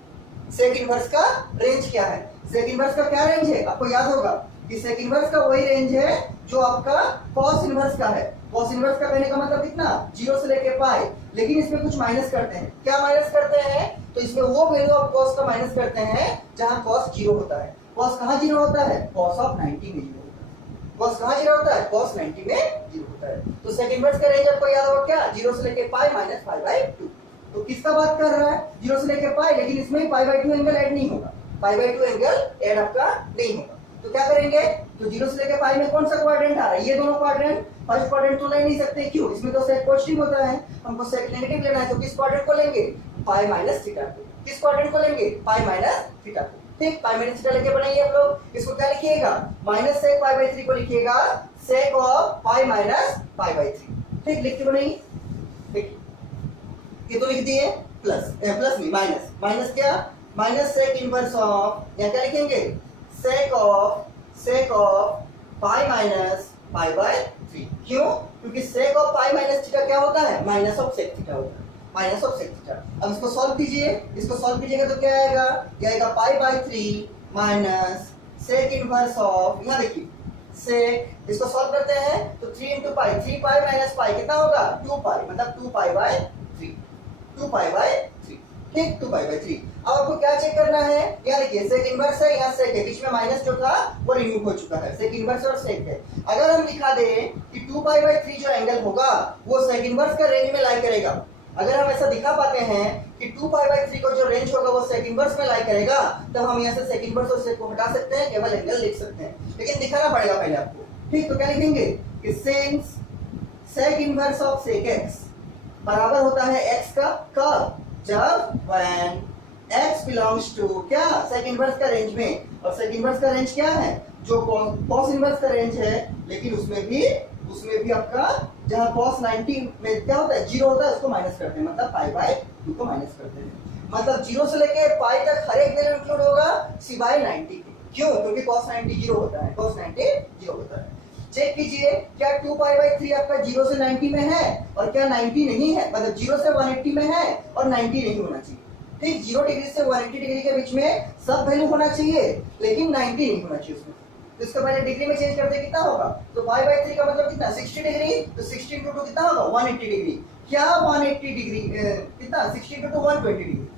सेक इनवर्स का रेंज क्या है? सेक इनवर्स का क्या रेंज है? आपको याद होगा कि सेक इनवर्स का वही रेंज है जो आपका कॉस इनवर्स का है। कॉस इनवर्स का कहने का मतलब कितना? 0 से लेके पाई, लेकिन इसमें कुछ माइनस करते हैं। क्या माइनस करते हैं? तो इसमें वो वैल्यू ऑफ कॉस का माइनस करते हैं जहां कॉस 0 होता है। कॉस कहां 0 होता है? कॉस ऑफ 90 में 0 होता है। कॉस कहां 0 होता है? कॉस 90 में 0 होता है। तो सेक इनवर्स का रेंज आपको याद होगा क्या? 0 से लेके पाई माइनस पाई बाई 2। तो किसका बात कर रहा है? 0 से लेके पाई, लेकिन इसमें पाई बाई 2 एंगल ऐड नहीं होगा, पाई बाई 2 एंगल ऐड आपका नहीं होगा। तो क्या करेंगे? तो 0 से लेके पाई में कौन सा क्वाड्रेंट आ रहा है? ये दोनों क्वाड्रेंट, फर्स्ट क्वाड्रेंट तो ले नहीं सकते। क्यों? इसमें तो सेक पॉजिटिव होता है, हमको सेक नेगेटिव लेना है। तो किस क्वाड्रेंट को लेंगे? पाई माइनस थीटा को। किस क्वाड्रेंट को लेंगे? पाई माइनस थीटा को। ठीक, पाई माइनस थीटा लेके बनाइए आप लोग। इसको क्या लिखिएगा? माइनस सेक पाई बाई 3 को लिखिएगा sake of pi minus pi by 3। ठीक, लिख के बनाइए। ठीक, ये तो लिख दिए प्लस, प्लस नहीं माइनस, माइनस क्या? माइनस सेक इनवर्स ऑफ, या क्या लिखेंगे? Sake of pi minus pi by 3। क्यों? क्योंकि sec of pi minus theta क्या होता है? माइनस ऑफ सेक थीटा होता है, माइनस ऑफ सेक थीटा। अब इसको सॉल्व कीजिए, इसको सॉल्व कीजिएगा तो क्या आएगा? ये आएगा pi by 3 minus sec inverse of, यहाँ देखिए सेक, इसको सॉल्व करते हैं तो 3 into pi, 3 pi minus pi कितना होगा? 2 पाई, मतलब 2 पाई बाई 3, 2 पाई बाई 3। ठीक, 2 पाई बाई 3। अब आपको क्या चेक करना है? यहाँ देखिए सेक इनवर्स है, यहाँ सेक है, बीच में माइनस जो था वो रिमूव हो चुका है, सेक इनवर्स और सेक है। अगर हम दिखा दें कि 2 पाई बाई 3 जो एंगल होगा वो सेक इनवर्स का रेंज में लाई करेगा, अगर हम ऐसा दिखा पाते हैं कि 2 पाई बाई 3 को जो रेंज होगा वो सेक इनवर्स में लाई करेगा, तब हम यहाँ से सेक इनवर्स और सेक को हटा सकते हैं, केवल एंगल लिख सकते हैं। लेकिन दिखाना पड़ेगा पहले आपको। ठीक, तो क्या लिखेंगे कि since sec inverse of sec x बराबर होता है x का, कब? जब when x belongs to क्या? सेक इनवर्स का रेंज में। और सेक इनवर्स का रेंज क्या है? जो कॉस इनवर्स का रेंज है, लेकिन उसमें भी आपका जहां cos 90 में क्या होता है? 0 होता है, उसको माइनस करते हैं, मतलब पाई बाई 2 को माइनस करते हैं। मतलब 0 से लेके पाई तक हर एक वैल्यू इंक्लूड होगा सिवाय 90 के। क्यों? क्योंकि cos 90 0 होता है, cos 90 0 होता है। चेक कीजिए क्या 2 पाई बाई 3 आपका 0 से 90 में है और क्या 90 नहीं है? मतलब 0 से 180 में है और 90 नहीं होना चाहिए। ठीक, 0 डिग्री से 180 डिग्री के बीच में सब वैल्यू होना चाहिए, लेकिन 90 नहीं होना चाहिए उसमें। तो इसको पहले डिग्री में चेंज करते कितना होगा? तो पाई बाई 3 का मतलब कितना? 60 डिग्री। तो 60 इंटू 2 कितना होगा? 180 डिग्री। क्या 180 डिग्री कितना? 60 इंटू 2 120 डिग्री।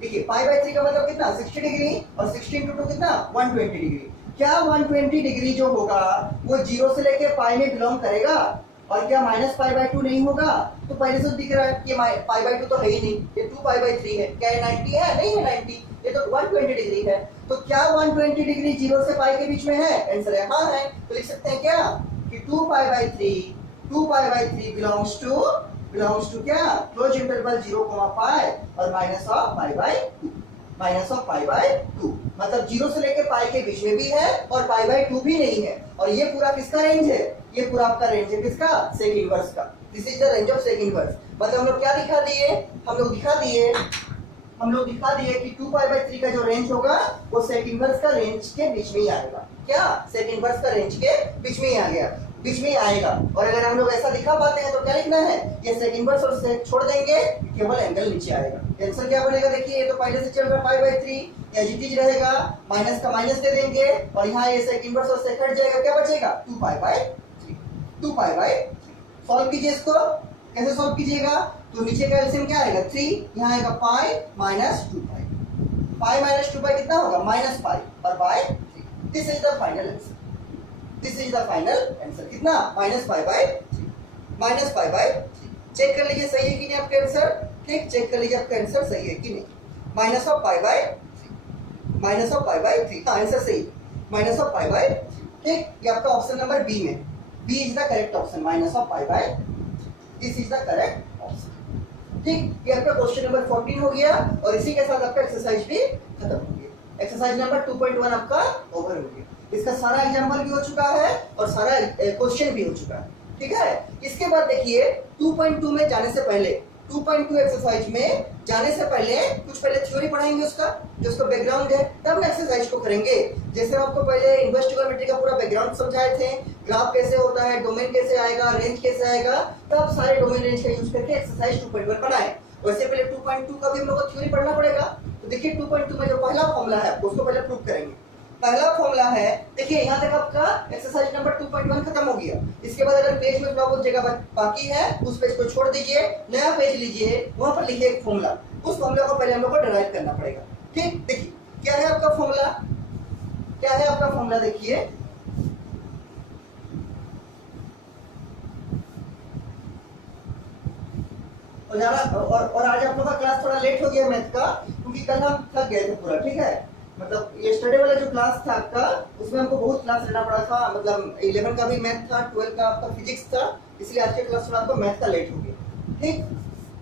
देखिए पाई बाय 3 का मतलब कितना 60 डिग्री और 60 इंटू 2 कितना 120 डिग्री। क्या 120 डिग्री जो होगा वो 0 से लेके पाई में बिलोंग करेगा और क्या माइनस पाई बाय 2 नहीं होगा? तो पहले से दिख रहा है कि पाई बाय 2 तो है ही नहीं, ये 2 पाई बाय 3 है। क्या ये 90 है? नहीं है 90, ये तो 120 डिग्री है। तो क्या 120 डिग्री 0 से पाई के बीच में है? आंसर है हाँ है। तो लिख सकते हैं क्या कि 2 पाई बाय 3 बिलोंग्स टू क्या क्लोज इंटरवल 0, पाई और माइनस ऑफ पाई बाय 2 मतलब 0 से लेके पाई के बीच में भी है और पाई बाय 2 भी नहीं है। और ये पूरा किसका रेंज है? ये पूरा आपका रेंज है किसका? सेक इनवर्स का। This is the range of sec inverse. मतलब हम लोग क्या दिखा दिए? हम लोग दिखा दिए कि 2 पाई बाय 3 का जो रेंज होगा वो सेक इनवर्स का रेंज के बीच में ही आएगा। क्या सेक इनवर्स का रेंज के बीच में ही आ गया, बीच में ही आएगा। और अगर हम लोग ऐसा दिखा पाते हैं तो क्या लिखना है? ये सेक इनवर्स और सेक छोड़ देंगे, केवल एंगल नीचे आएगा। आंसर क्या बनेगा? देखिए ये तो पहले से चल रहा pi by 3 as it is रहेगा, माइनस का माइनस दे देंगे और यहाँ ये सेक इनवर्स और सेक हट जाएगा, क्या बचेगा? 2 पाई बाय 3। सॉल्व कीजिए इसको। कैसे सॉल्व कीजिएगा? तो नीचे का एलसीएम क्या आएगा? 3, यहाँ आएगा पाई माइनस 2 पाई। पाई माइनस 2 पाई कितना होगा? माइनस पाई और by 3। This is the final answer. कितना? Minus pi by 3। चेक कर लीजिए सही है कि नहीं आपका आंसर। ठीक, चेक कर लीजिए आपका आंसर सही है कि नहीं। Minus of pi by 3। हाँ आंसर सही, माइनस ऑफ पाई बाय 3। ठीक, ये आपका ऑप्शन नंबर बी में, B is the correct option, minus of pi by. This is the correct option. ठीक, ये आपका क्वेश्चन नंबर 14 हो गया और इसी के साथ आपका एक्सरसाइज भी खत्म हो गया। एक्सरसाइज नंबर 2.1 आपका ओवर हो गया। इसका सारा एग्जाम्पल भी हो चुका है और सारा क्वेश्चन भी हो चुका है। ठीक है, इसके बाद देखिए 2.2 में जाने से पहले, 2.2 एक्सरसाइज में जाने से पहले कुछ थ्योरी पढ़ाएंगे उसका, जो उसका बैकग्राउंड है, तब ना एक्सरसाइज को करेंगे। जैसे आपको पहले इनवर्स ट्रिग्नोमेट्री का पूरा बैकग्राउंड समझाए थे, ग्राफ कैसे होता है, डोमेन कैसे आएगा, रेंज कैसे आएगा, तब सारे डोमेन रेंज का यूज करके एक्सरसाइज 2.1 बनाए। वैसे पहले 2.2 का भी हम लोग को थ्योरी पढ़ना पड़ेगा। तो देखिए 2.2 में जो पहला फॉर्मूला है उसको पहले प्रूव करेंगे। पहला फॉर्मूला है, देखिए यहाँ तक आपका एक्सरसाइज नंबर 2.1 खत्म हो गया। इसके बाद अगर पेज में कुछ जगह बाकी है उस पेज को छोड़ दीजिए, नया पेज लीजिए, वहां पर लिखिए एक फॉर्मूला। उस फॉर्मूला को पहले हम लोग को डिराइव करना पड़ेगा। ठीक, देखिए क्या है आपका फॉर्मूला, देखिए और आज आप लोग का क्लास थोड़ा लेट हो गया मैथ का, क्योंकि कल हम थक गए थे पूरा। ठीक है, मतलब यस्टरडे वाला जो क्लास था आपका उसमें हमको बहुत क्लास लेना पड़ा था। मतलब 11 का भी मैथ था, 12 का आपका फिजिक्स था, इसलिए आज के क्लास थोड़ा आपको मैथ का लेट हो गया। ठीक,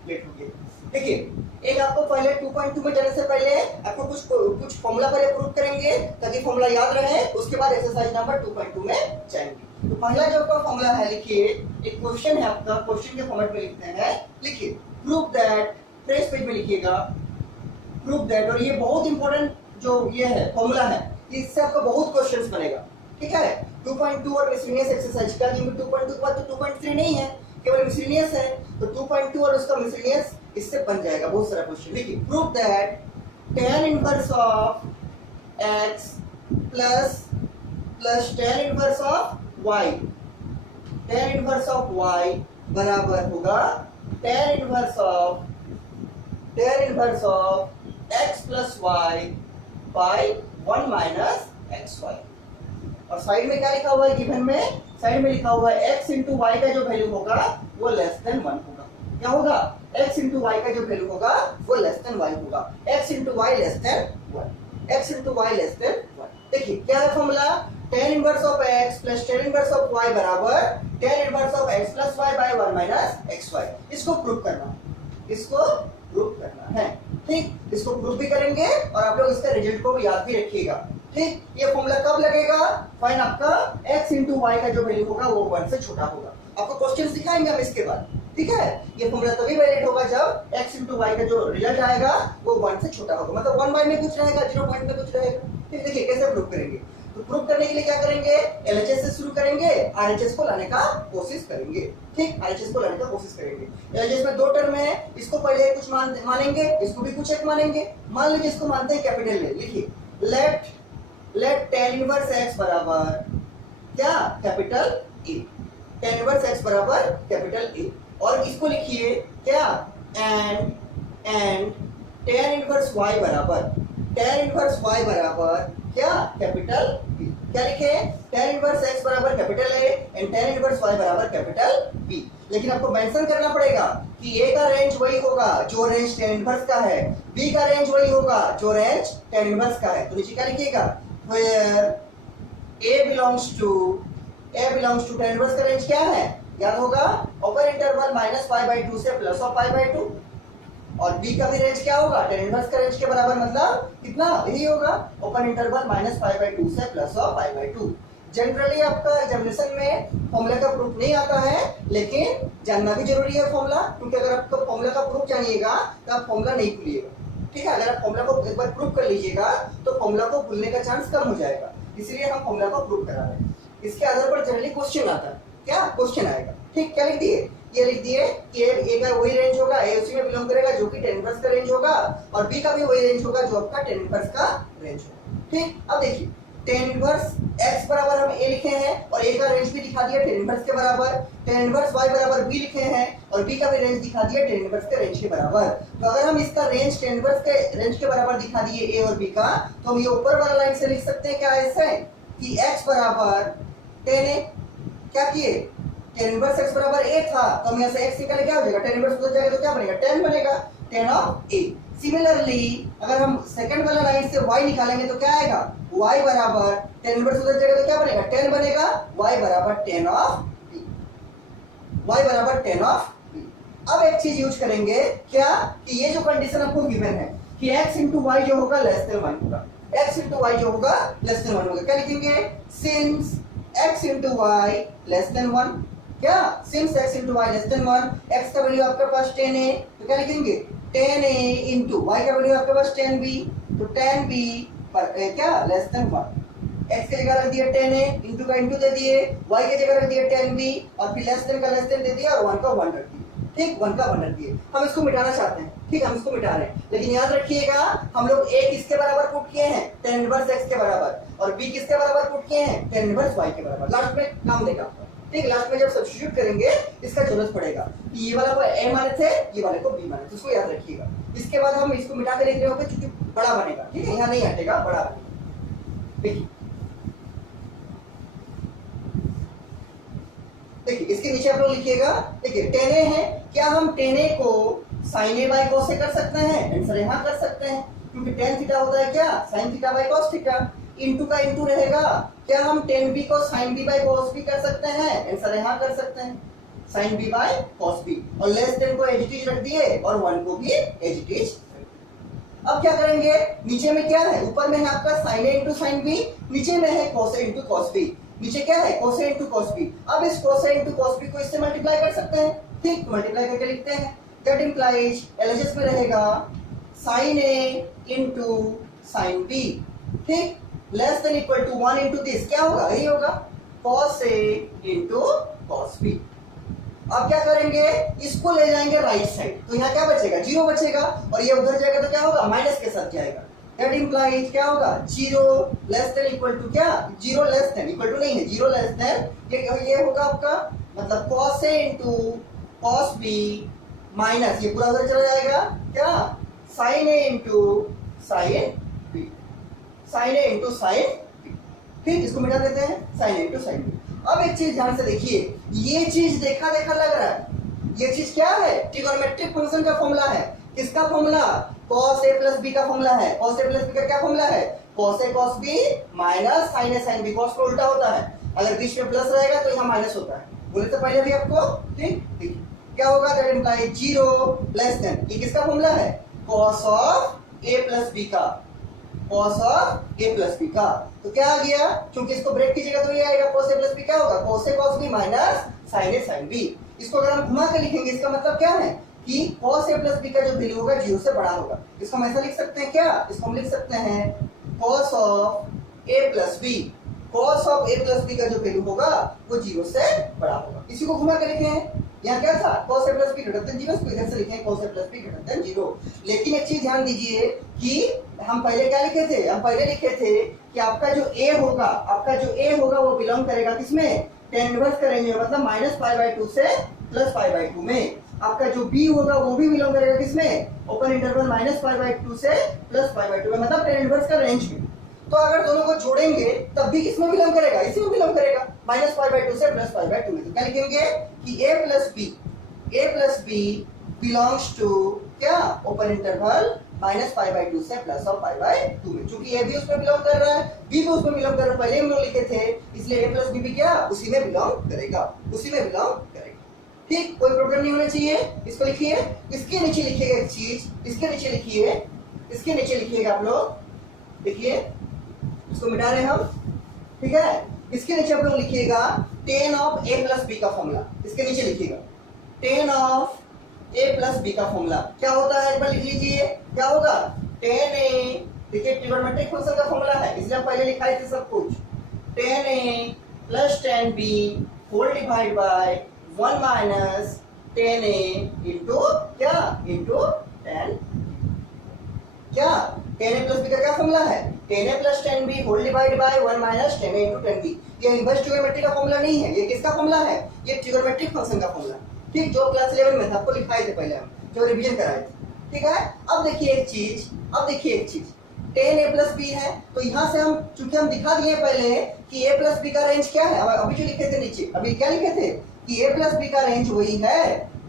लेट हो गया। देखिए एक आपको पहले 2.2 में जाने से पहले आपको कुछ फॉर्मूला पहले प्रूव करेंगे ताकि फॉर्मूला याद रहे, उसके बाद एक्सरसाइज नंबर 2.2 में जाएंगे। तो पहला जो आपका फॉर्मूला है, लिखिए एक क्वेश्चन है आपका, क्वेश्चन के फॉर्मेट में लिखते हैं। लिखिए प्रूव दैट, फ्रेश पेज में लिखिएगा प्रूव दैट। और ये बहुत इंपॉर्टेंट जो ये है फॉर्मूला है, इससे आपको बहुत क्वेश्चंस बनेगा। ठीक है, 2.2 और मिसलेनियस एक्सरसाइज का, क्योंकि 2.2 के बाद तो 2.3 नहीं है, केवल मिसलेनियस है, तो 2.2 और उसका मिसलेनियस इससे बन जाएगा बहुत सारा क्वेश्चन। देखिए prove that tan inverse of x plus tan inverse of y, tan inverse of y बराबर होगा tan inverse of x plus y by 1 minus xy। और साइड में क्या लिखा हुआ है गिवन में? साइड में लिखा हुआ है x इंटू वाई का जो वैल्यू होगा वो लेस देन 1 होगा। क्या होगा? x इंटू वाई का जो वैल्यू होगा वो लेस देन y होगा। x into y less than 1। देखिए क्या है formula? tan inverse of x plus tan inverse of y बराबर tan inverse of x plus y by 1 minus xy। इसको प्रूव करना है। ठीक, इसको प्रूव भी करेंगे और आप लोग इसका रिजल्ट को याद भी रखिएगा। ठीक, ये फॉर्मूला कब लगेगा? फाइन आपका x इंटू वाई का जो वैल्यू होगा वो 1 से छोटा होगा। आपको क्वेश्चन दिखाएंगे हम इसके बाद। ठीक है, ये फॉर्मूला तभी वैलिड होगा जब x इंटू वाई का जो रिजल्ट आएगा वो 1 से छोटा होगा, मतलब 1 बाय में कुछ रहेगा, 0 पॉइंट में कुछ रहेगा। ठीक, देखिए कैसे प्रूव करेंगे। तो प्रूव करने के लिए क्या करेंगे? LHS से शुरू करेंगे, RHS को लाने का कोशिश करेंगे। ठीक, RHS को लाने का कोशिश करेंगे। LHS में 2 टर्म है, इसको पहले कुछ मानेंगे, इसको भी कुछ एक मानेंगे। मान लीजिए इसको मानते हैं कैपिटल ए। लिखिए लेट tan इनवर्स x बराबर क्या? Capital A. tan inverse x बराबर कैपिटल ए। और इसको लिखिए क्या? एंड tan इनवर्स y बराबर क्या, कैपिटल B। क्या लिखे, tan इनवर्स x बराबर capital A and tan inverse y बराबर कैपिटल B। लेकिन आपको मेंशन करना पड़ेगा कि A का रेंज वही होगा जो रेंज tan इनवर्स का है, B का रेंज वही होगा जो रेंज tan इनवर्स का है। तो नीचे क्या लिखिएगा, where A belongs to tan inverse का रेंज क्या है, याद होगा ओपन इंटरवल -π/2 से +π/2, और B का भी रेंज क्या होगा, tan इनवर्स का रेंज के बराबर, मतलब कितना, यही होगा ओपन इंटरवल -π/2 से +π/2। जनरली आपका एग्जामिनेशन में फॉर्मूला का प्रूफ नहीं आता है, लेकिन जानना भी जरूरी है फॉर्मूला, क्योंकि अगर आपको फॉर्मूला का प्रूफ जानिएगा तो आप फॉर्मूला नहीं भूलिएगा। ठीक है, अगर आप फॉर्मूला को एक बार प्रूफ कर लीजिएगा तो फॉर्मूला को भूलने का चांस कम हो जाएगा, इसलिए हम फॉर्मूला को प्रूफ करा रहे हैं। इसके आधार पर जनरली क्वेश्चन आता है, क्या क्वेश्चन आएगा। ठीक, क्या लिख दिए, ये लिख दिए कि ए का वही रेंज होगा, ए उसी में बिलोंग करेगा जो कि tan इनवर्स का रेंज होगा, और बी का भी वही रेंज होगा जो आपका tan इनवर्स का रेंज होगा। ठीक, अब देखिए tan इनवर्स x बराबर हम a लिखे हैं और a का रेंज भी दिखा दिया tan इनवर्स के बराबर, tan इनवर्स y बराबर b लिखे हैं और b का भी रेंज दिखा दिया tan इनवर्स के रेंज के बराबर। तो अगर हम इसका रेंज tan इनवर्स के रेंज के बराबर दिखा दिए a और b का, तो हम ये ऊपर वाला लाइन से लिख सकते हैं क्या, ऐसे कि x बराबर tan a, क्या किए, tan इनवर्स x बराबर a था, तो हम यहाँ से x निकाले क्या हो जाएगा, tan इनवर्स उधर जाएगा तो क्या बनेगा, tan बनेगा, tan ऑफ a। सिमिलरली अगर हम सेकंड वाला लाइन से y निकालेंगे तो क्या आएगा, y बराबर tan इनवर्स उधर जाएगा तो क्या बनेगा, tan बनेगा, y बराबर tan ऑफ b, y बराबर tan ऑफ b। अब एक चीज यूज करेंगे क्या, कि ये जो कंडीशन आपको गिवन है कि x into y जो होगा लेस देन 1 होगा, x into y जो होगा लेस देन 1 होगा, क्या लिखेंगे, since x into y less than 1, क्या, since x into y less than 1, x का वैल्यू आपके पास tan a, तो क्या लिखेंगे, tan a into y का वैल्यू आपके पास tan b, तो tan b पर क्या लेस देन 1, x की जगह रख दिया tan a, into का into दे दिए, y की जगह रख दिया tan b, और फिर लेस देन का लेस देन दे दिया और 1 का 1 रख दिया। ठीक, 1 का 1 रख दिए, हम इसको मिटाना चाहते हैं। ठीक, हम इसको मिटा रहे हैं, लेकिन याद रखिएगा हम लोग a किसके बराबर पुट किए हैं, tan इनवर्स x के बराबर, और b किसके बराबर पुट किए हैं, tan इनवर्स y के बराबर। लास्ट में काम देगा आपको। ठीक, लास्ट में जब सब्स्टिट्यूट करेंगे इसका जरूरत पड़ेगा कि ये वाला को a माने थे, ये वाले को b माने थे, उसको याद रखिएगा। इसके बाद हम इसको मिटा के लिख रहे होंगे क्योंकि बड़ा बनेगा। ठीक है, यहाँ नहीं हटेगा, बड़ा बनेगा। देखिए देखिए इसके नीचे आप लोग लिखिएगा, देखिए tan a है, क्या हम tan a को sin a by cos से कर सकते हैं, आंसर यहाँ कर सकते हैं, क्योंकि tan थीटा होता है क्या, sin theta by cos theta, into का इनटू रहेगा, क्या हम tan b को sin b by cos b कर सकते हैं, आंसर यहाँ कर सकते हैं, sin b by cos b, और लेस देन को एज इट इज रख दिए और 1 को भी एज इट इज। अब क्या करेंगे, नीचे में क्या है, ऊपर में है आपका sin a into sin b, नीचे में है cos a into cos b, नीचे क्या है cos a into cos b। अब इस cos a into cos b को इससे मल्टीप्लाई कर सकते हैं। ठीक, मल्टीप्लाई करके लिखते हैं, दैट इंप्लाइज एलएचएस में रहेगा sin a into sin b। ठीक, less than equal to 1 into this, क्या होगा, यही होगा cos a into cos b। अब क्या करेंगे, इसको ले जाएंगे राइट साइड, तो यहाँ क्या बचेगा, 0 बचेगा, और ये उधर जाएगा तो क्या होगा, माइनस के साथ जाएगा, दैट इंप्लाइज क्या होगा, 0 लेस देन इक्वल टू क्या, 0 लेस देन इक्वल टू नहीं है, 0 लेस देन ये होगा आपका, मतलब cos a into cos b minus ये पूरा उधर चला जाएगा, क्या sin a into sin b, sin a into sin b। ठीक, इसको मिटा देते हैं, sin a into sin b। अब एक चीज ध्यान से देखिए, ये चीज देखा देखा लग रहा है, ये चीज क्या है, ट्रिगोनोमेट्रिक फंक्शन का फॉर्मूला है, किसका formula, cos a plus b का फॉर्मूला है, cos a plus b का क्या फॉर्मूला है, cos a cos b minus sin a sin b, cos का उल्टा होता है, अगर बीच में प्लस रहेगा तो यहाँ माइनस होता है, बोले तो पहले भी आपको। ठीक, देखिए क्या होगा, दैट इंप्लाइज 0 लेस देन, ये किसका फॉर्मूला है, cos of a plus b का, cos of a plus b का, तो क्या आ गया, क्योंकि इसको ब्रेक कीजिएगा तो ये आएगा cos a plus b, क्या होगा cos a cos b minus sin a sin b। इसको अगर हम घुमा के लिखेंगे इसका मतलब क्या है कि cos a plus b का जो वैल्यू होगा 0 से बड़ा होगा, इसको हम ऐसा लिख सकते हैं क्या, इसको हम लिख सकते हैं cos of a plus b, cos of a plus b का जो वैल्यू होगा वो 0 से बड़ा होगा। इसी को घुमा के लिखे हैं, यहाँ क्या था, cos a plus b greater than 0, इसको इधर से लिखे cos a plus b greater than 0। लेकिन एक चीज ध्यान दीजिए कि हम पहले क्या लिखे थे, हम पहले लिखे थे कि आपका जो a होगा, आपका जो a होगा वो बिलोंग करेगा किसमें, tan इनवर्स का रेंज में, मतलब -π/2 से +π/2 में। आपका जो b होगा वो भी बिलोंग करेगा किसमें, ओपन इंटरवल -π/2 से +π/2 में, मतलब tan इनवर्स का रेंज में। तो अगर दोनों को जोड़ेंगे तब भी किसमें बिलोंग करेगा, इसी में बिलोंग करेगा, -π/2 से +π/2 में। तो क्या लिखेंगे कि a plus b belongs to क्या, ओपन इंटरवल -π/2 से +π/2 में। चूंकि a भी उसमें बिलोंग कर रहा है, b भी उसमें बिलोंग कर रहा है, पहले हम लोग लिखे थे, इसलिए a प्लस b भी क्या उसी में बिलोंग करेगा, उसी में बिलोंग करेगा। ठीक, कोई प्रॉब्लम नहीं होना चाहिए। इसको लिखिए, इसके नीचे लिखिएगा एक चीज, इसके नीचे लिखिए, इसके नीचे लिखिएगा आप लोग, देखिए इसको मिटा रहे हैं हम, ठीक है। इसके नीचे आप लोग लिखिएगा tan of a plus b का फॉर्मूला, इसके नीचे लिखिएगा tan of a plus b का फॉर्मूला क्या होता है, एक बार लिख लीजिए, क्या होगा tan a, देखिए ट्रिगोनोमेट्रिक फंक्शन का फॉर्मूला है, इसलिए हम पहले लिखाए थे सब कुछ, tan a plus tan b whole divide by 1 minus tan a into क्या, इंटू tan, क्या tan a प्लस b का क्या फॉर्मूला है, tan a plus tan b whole divide by 1 minus tan a into tan b। ये इनवर्स ट्रिगोनोमेट्री का फॉर्मूला नहीं है, ये किसका फॉर्मूला है, ये ट्रिगोनोमेट्रिक फंक्शन का फॉर्मूला, ठीक, जो क्लास 11 में था, आपको लिखाए थे पहले हम, जो रिवीजन कराए थे, ठीक है। अब देखिए एक चीज, अब देखिए एक चीज, tan a प्लस b है, तो यहाँ से हम, चूंकि हम दिखा दिए पहले कि a प्लस b का रेंज क्या है, अभी जो लिखे थे नीचे, अभी क्या लिखे थे कि a प्लस b का रेंज वही है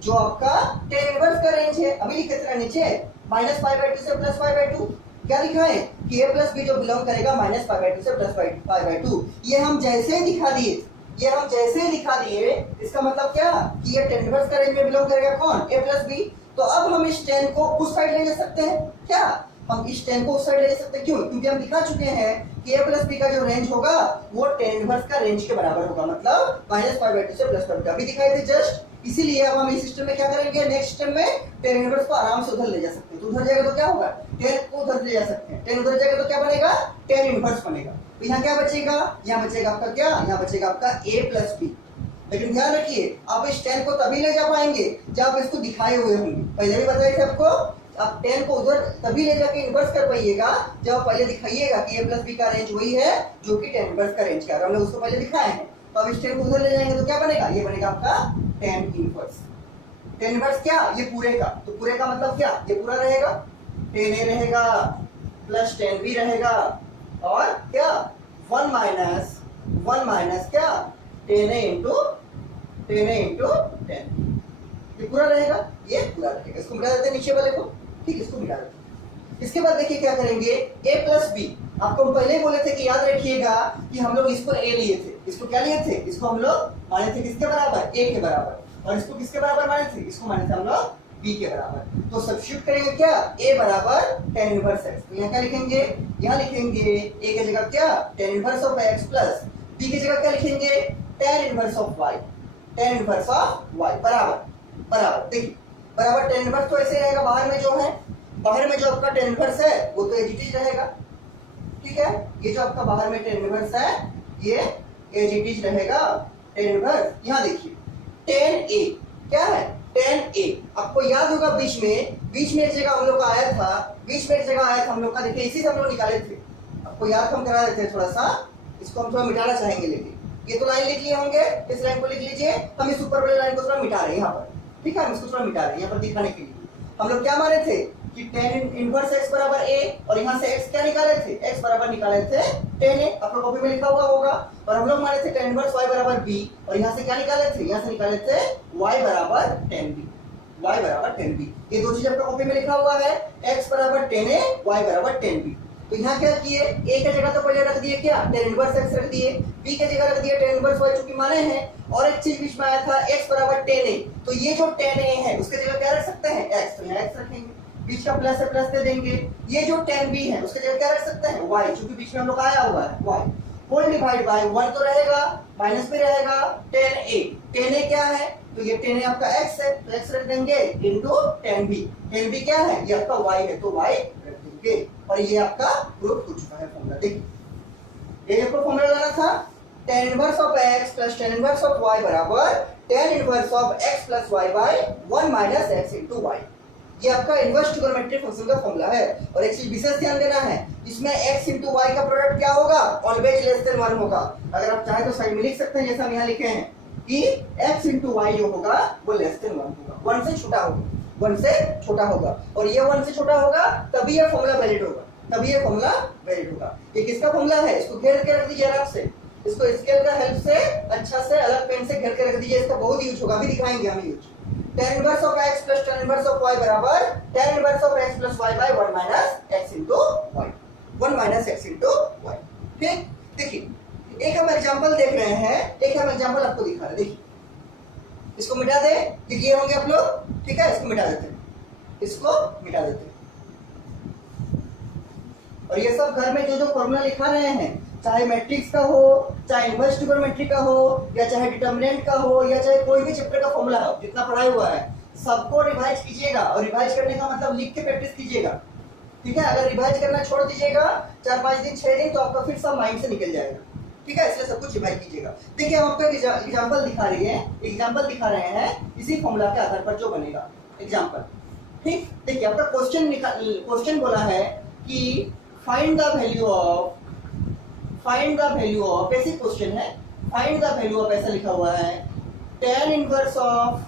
जो आपका tan इनवर्स का रेंज है, अभी लिखे थे ना नीचे, -π/2 से +π/2, क्या लिखा है कि a प्लस b जो बिलोंग करेगा -π/2 से +π/2। ये हम जैसे ही दिखा दिए, ये हम जैसे ही दिखा दिए, इसका मतलब क्या कि ये tan इनवर्स का रेंज में बिलोंग करेगा कौन, a प्लस b। तो अब हम इस tan को उस साइड ले जा सकते हैं, क्या हम इस tan को उस साइड ले जा सकते हैं, क्यों, क्योंकि हम दिखा चुके हैं कि a प्लस b का जो रेंज होगा वो tan इनवर्स का रेंज के बराबर होगा, मतलब -π/2 से +π/2, अभी दिखाई थे जस्ट। इसीलिए अब हम इस सिस्टम में क्या करेंगे, नेक्स्ट सिस्टम में tan इनवर्स को आराम से उधर ले जा सकते हैं, तो उधर जाएगा तो क्या होगा, tan को उधर ले जा सकते हैं, tan उधर जाएगा तो क्या बनेगा, tan इनवर्स बनेगा। तो यहाँ क्या बचेगा, यहाँ बचेगा आपका क्या, यहाँ बचेगा आपका a प्लस b। लेकिन ध्यान रखिए, आप इस tan को तभी ले जा पाएंगे जब आप इसको दिखाए हुए होंगे, पहले भी बताए थे आपको, आप tan को उधर तभी ले जाके इन्वर्स कर पाइएगा जब आप पहले दिखाइएगा कि a प्लस b का रेंज वही है जो कि tan इनवर्स का रेंज क्या है, हमने उसको पहले दिखाए हैं। तो अब इस tan को उधर ले जाएंगे तो क्या बनेगा, ये बनेगा आपका tan इनवर्स। tan इनवर्स क्या, ये पूरे का, तो पूरे का मतलब क्या, ये पूरा रहेगा, tan a रहेगा प्लस tan b रहेगा, और क्या 1 माइनस क्या tan a इंटू tan, ये पूरा रहेगा, ये पूरा रहेगा। इसको मिटा देते हैं नीचे वाले को, ठीक, इसको मिटा देते हैं। इसके बाद देखिए क्या करेंगे, a प्लस b, आपको हम पहले बोले थे कि याद रखिएगा कि हम लोग इसको a लिए थे, इसको क्या लिए थे, इसको हम लोग माने थे किसके बराबर, a के बराबर, और इसको किसके बराबर माने थे, इसको माने थे हम लोग b के बराबर। तो सब्स्टिट्यूट करेंगे क्या, a बराबर tan इनवर्स x, तो यहाँ क्या लिखेंगे, यहाँ लिखेंगे a की जगह क्या tan inverse of x plus b की जगह क्या लिखेंगे tan inverse of y, tan inverse of y बराबर, देखिए बराबर tan इनवर्स तो ऐसे रहेगा, बाहर में जो है, बाहर में जो आपका tan इनवर्स है वो तो एज इट इज रहेगा, ठीक है। ये जो आपका बाहर में tan इनवर्स है ये एज इट इज रहेगा tan इनवर्स। यहाँ देखिए tan a क्या है, tan a आपको याद होगा बीच में एक जगह हम लोग का आया था, बीच में एक जगह आया था हम लोग का, देखिए इसी से हम लोग निकाले थे, आपको याद हम करा देते हैं थोड़ा सा, इसको हम थोड़ा मिटाना चाहेंगे, लेकिन ये तो लाइन लिख लिए होंगे, इस लाइन को लिख लीजिए, हम इस ऊपर वाले लाइन को थोड़ा मिटा रहे हैं यहाँ पर, ठीक है, हम इसको थोड़ा मिटा रहे हैं यहाँ पर दिखाने के लिए। हम लोग क्या माने थे कि tan इनवर्स x बराबर a, और यहाँ से x क्या निकाले थे, x बराबर निकाले थे tan a, आपको कॉपी में लिखा हुआ होगा, और हम लोग माने थे tan इनवर्स y बराबर b, और यहाँ से क्या निकाले थे, यहाँ से निकाले थे y बराबर tan b, y बराबर tan b। ये दो चीज आपका कॉपी में लिखा हुआ है, x बराबर tan a, y बराबर tan b। तो यहाँ क्या किए, a की जगह तो पहले रख दिए क्या tan इनवर्स x रख दिए, b की जगह रख दिए tan इनवर्स y, चूंकि माने हैं, और एक चीज बीच में आया था x बराबर tan a, तो ये जो tan a है उसके जगह क्या रख सकते हैं x, तो यहाँ x रखेंगे, बीच का प्लस से प्लस दे देंगे। ये जो tan b है उसके जगह क्या रख सकते हैं y, चूंकि बीच में हम लोग आया हुआ है y, होल डिवाइड बाय 1 तो रहेगा, माइनस में रहेगा tan a क्या है, तो ये tan a आपका x है, तो x रख देंगे इनटू tan b क्या है, ये आपका y है, तो y रख देंगे, और ये आपका प्रूफ हो चुका है फॉर्मूला। देखिए ये आपको फॉर्मूला लाना था, tan inverse of x plus tan inverse of y बराबर tan inverse of x plus y by 1 minus x into y। ये आपका इनवर्स ट्रिगोनोमेट्रिक फंक्शन का फॉर्मूला है, और एक चीज विशेष ध्यान देना है, इसमें x इनटू y का प्रोडक्ट क्या होगा, ऑलवेज लेस देन 1 होगा। अगर आप चाहें तो साइड में लिख सकते हैं जैसा हम यहाँ लिखे हैं, कि x इंटू वाई जो होगा वो लेस देन 1 होगा, 1 से छोटा होगा, 1 से छोटा होगा, और ये 1 से छोटा होगा तभी ये फॉर्मूला वैलिड होगा, तभी ये फॉर्मूला वैलिड होगा। ये किसका फॉर्मूला है? इसको घेर के रख दीजिए आराम से, इसको स्केल का हेल्प से अच्छा से अलग पेन से घेर के रख दीजिए, इसका बहुत यूज होगा, अभी दिखाएंगे हम use. tan inverse of x plus tan inverse of y बराबर tan inverse of x plus y by 1 minus x into y, 1 minus x into y। ठीक, देखिए एक हम एग्जांपल देख रहे हैं, एक हम एग्जांपल आपको दिखा रहे हैं, देखिए इसको मिटा दे, लिखिए होंगे आप लोग, ठीक है, इसको मिटा देते हैं, इसको मिटा देते हैं। और ये सब घर में जो जो फॉर्मूला लिखा रहे हैं, चाहे मैट्रिक्स का हो, चाहे इनवर्स ट्रिग्नोमेट्री का हो, या चाहे डिटर्मिनेंट का हो, या चाहे कोई भी चैप्टर का फॉर्मूला हो, जितना पढ़ाया हुआ है सबको रिवाइज कीजिएगा, और रिवाइज करने का मतलब लिख के प्रैक्टिस कीजिएगा, ठीक है। अगर रिवाइज करना छोड़ दीजिएगा 4-5 दिन 6 दिन तो आपका फिर सब माइंड से निकल जाएगा, ठीक है, इसलिए सब कुछ रिवाइज कीजिएगा। देखिए हम आपको एग्जांपल दिखा रहे हैं इसी फॉर्मूला के आधार पर जो बनेगा एग्जांपल, ठीक। देखिए आपका क्वेश्चन बोला है कि find the value of, basic question है, फाइंड द वैल्यू ऑफ, ऐसा लिखा हुआ है tan inverse of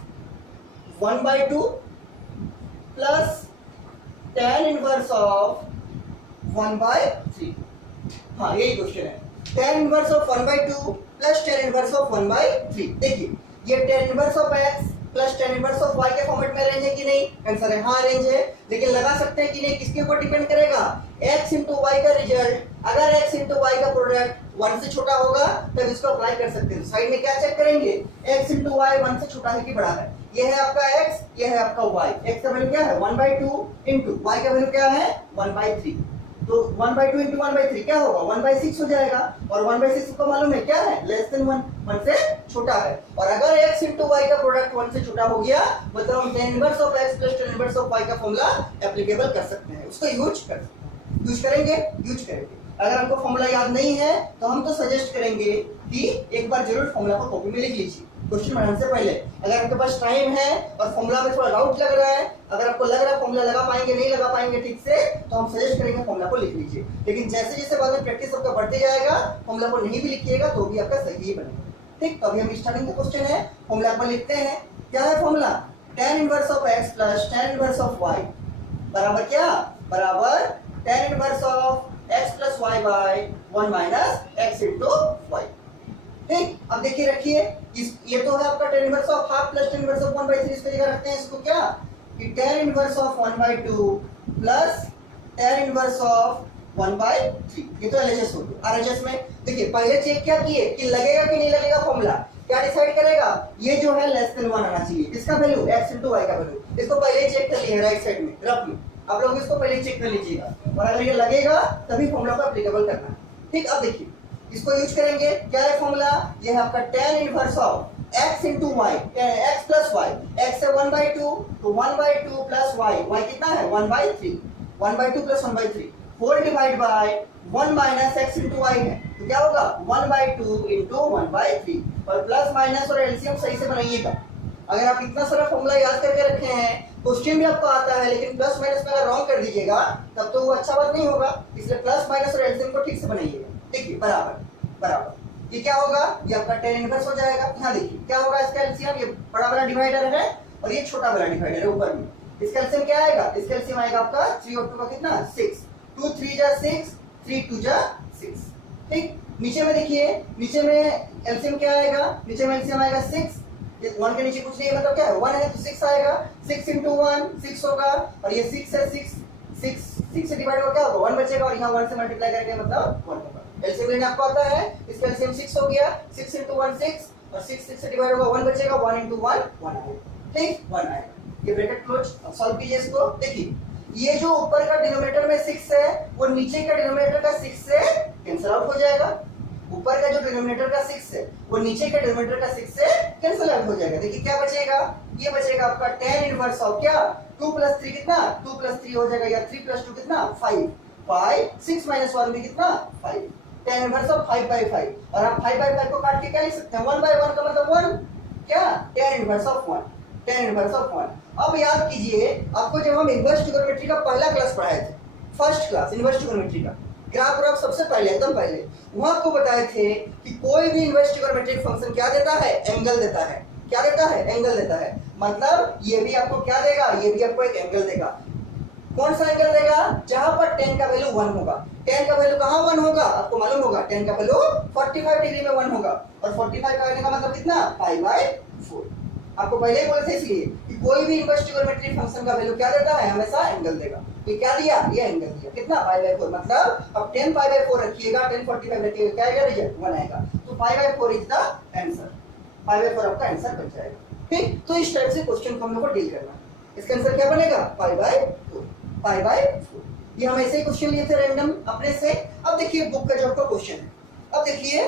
1/2 plus tan inverse of 1/3। हाँ यही क्वेश्चन है, tan inverse of 1/2 plus tan inverse of 1/3। देखिए ये tan inverse of x plus tan inverse of y के फॉर्मेट में रेंज है कि नहीं? आंसर है हाँ रेंज है, लेकिन लगा सकते हैं कि नहीं, किसके ऊपर डिपेंड करेगा? x इंटू वाई का रिजल्ट, अगर x इंटू वाई का प्रोडक्ट 1 से छोटा होगा तब इसको अप्लाई कर सकते हैं। साइड में क्या चेक करेंगे? x इंटू वाई 1 से छोटा है कि बड़ा है। ये है आपका x, ये है आपका y। x का वैल्यू क्या है 1/2 इंटू y का वैल्यू क्या है 1/3, तो 1/2 इंटू 1/3 क्या होगा 1/6 हो जाएगा, और 1/6 को मालूम है क्या है लेस देन 1, 1 से छोटा है। और अगर x इंटू वाई का प्रोडक्ट 1 से छोटा हो गया मतलब हम tan inverse of x plus tan inverse of y का फॉर्मूला एप्लीकेबल कर सकते हैं, उसको यूज करेंगे। अगर हमको फॉर्मूला याद नहीं है तो हम तो सजेस्ट करेंगे कि एक बार जरूर फॉर्मूला को कॉपी में लिख लीजिए क्वेश्चन बनाने से पहले। अगर आपके पास टाइम है और फॉर्मूला में थोड़ा डाउट लग रहा है, अगर आपको लग रहा है फॉर्मूला लगा पाएंगे नहीं लगा पाएंगे ठीक से, तो हम सजेस्ट करेंगे फॉर्मूला को लिख लीजिए। लेकिन जैसे जैसे बाद में प्रैक्टिस आपका बढ़ते जाएगा, फॉर्मूला को नहीं भी लिखिएगा तो भी आपका सही ही बनेगा, ठीक। तो अभी हम स्टार्टिंग का क्वेश्चन है, फॉर्मूला पर लिखते हैं। क्या है formula? tan inverse of x plus tan inverse of y बराबर क्या? बराबर tan inverse of x plus y by 1 minus x into y, ठीक। अब देखिए रखिए ये तो है आपका tan inverse of half plus tan inverse of 1/3, इसको जगह रखते हैं इसको क्या कि tan inverse of 1/2 plus tan inverse of 1/3। ये तो एलएचएस हो गया। आरएचएस में देखिए पहले चेक क्या किए कि लगेगा कि नहीं लगेगा फॉर्मूला, क्या डिसाइड करेगा? ये जो है लेस देन 1 आना चाहिए, किसका वैल्यू x इंटू y का वैल्यू, इसको पहले चेक कर लिए राइट साइड में रफ में, आप लोग इसको पहले चेक कर लीजिएगा, और अगर ये लगेगा तभी फॉर्मूला को एप्लीकेबल करना है, ठीक। अब देखिए इसको यूज करेंगे। क्या है फॉर्मूला? ये है आपका tan inverse of x into y, x plus y, x है 1/2 तो 1/2 प्लस y, y कितना है 1/3, 1/2 plus 1/3 whole divide by 1 minus x into y है, तो क्या होगा 1/2 इंटू 1/3, और प्लस माइनस और एलसीएम सही से बनाइएगा। अगर आप इतना सारा फॉर्मूला याद करके रखे हैं, क्वेश्चन भी आपको आता है, लेकिन प्लस माइनस में अगर रॉन्ग कर दीजिएगा तब तो वो अच्छा बात नहीं होगा, इसलिए प्लस माइनस और एलसीएम को ठीक से बनाइएगा। देखिए बराबर ये क्या होगा? ये आपका tan इनवर्स हो जाएगा। यहाँ देखिए क्या होगा इसका एलसीएम, ये बड़ा वाला डिवाइडर है और ये छोटा वाला डिवाइडर है ऊपर में, इसका एलसीएम क्या आएगा? इसका एलसीएम आएगा आपका 3 और 2 का कितना 6, 2 3 जा 6, 3 2 जा 6, ठीक। नीचे में देखिए, नीचे में एलसीएम क्या आएगा? नीचे में एलसीएम आएगा 6, 1 के नीचे कुछ नहीं है मतलब क्या है 1 है तो 6 आएगा, 6 इंटू 1 6 होगा, और ये 6 है 6 से डिवाइड होगा क्या होगा 1 बचेगा, और यहाँ 1 से मल्टीप्लाई करके मतलब 1 होगा। एलसीएम लेना आपको आता है, इसका एलसीएम 6 हो गया, 6 इंटू 1 6, और 6 से डिवाइड होगा 1 बचेगा, 1 इंटू 1 1 आएगा, ठीक 1 आएगा। ये ब्रैकेट क्लोज। अब सॉल्व कीजिए इसको। देखिए ये जो ऊपर का डिनोमिनेटर में 6 है वो नीचे का डिनोमिनेटर का 6 से कैंसिल आउट हो जाएगा। ऊपर का जो डिनोमिनेटर का 6 है वो नीचे के डिनोमिनेटर का 6 से कैंसिल आउट हो जाएगा। देखिए क्या बचेगा? ये बचेगा आपका tan इनवर्स ऑफ क्या 2 प्लस 3 कितना 2 प्लस 3 हो जाएगा, या 3 प्लस 2 कितना 5, 6 माइनस 1 भी कितना 5, tan इनवर्स ऑफ 5/5, और आप 5/5 को काट के क्या लिख सकते हैं 1/1 का मतलब 1 क्या tan inverse of 1, tan inverse of 1। अब याद कीजिए आपको जब हम इनवर्स ट्रिग्नोमेट्री का पहला क्लास पढ़ाए थे, फर्स्ट क्लास इनवर्स ट्रिग्नोमेट्री का, ग्राफ ग्राफ सबसे पहले एकदम पहले वहां आपको बताए थे कि कोई भी इनवर्स ट्रिग्नोमेट्रिक फंक्शन क्या देता है, एंगल देता है। क्या देता है, एंगल देता है। मतलब ये भी आपको क्या देगा, ये भी आपको एक एंगल देगा। कौन सा एंगल देगा, जहां पर tan का वैल्यू 1 होगा। tan का वैल्यू कहां 1 होगा, आपको मालूम होगा tan का वैल्यू 45 डिग्री में 1 होगा। और 45 का का मतलब कितना, π/4। आपको पहले ही बोले थे इसलिए कि कोई भी इनवर्स ट्रिग्नोमेट्रिक फंक्शन का वैल्यू क्या देता है, हमेशा एंगल देगा। ये क्या दिया, ये एंगल दिया। कितना, π/4। मतलब अब tan π/4 रखिएगा, tan 45 रखिएगा, क्या आएगा, रिजल्ट 1 आएगा। तो π/4 इज द आंसर। π/4 आपका आंसर बन जाएगा। ठीक, तो इस टाइप से क्वेश्चन को हम लोग को डील करना है। इसका आंसर क्या बनेगा, π/4। π/4 ये हम ऐसे ही क्वेश्चन लिए थे रैंडम अपने से। अब देखिए बुक का जॉब का क्वेश्चन है। अब देखिए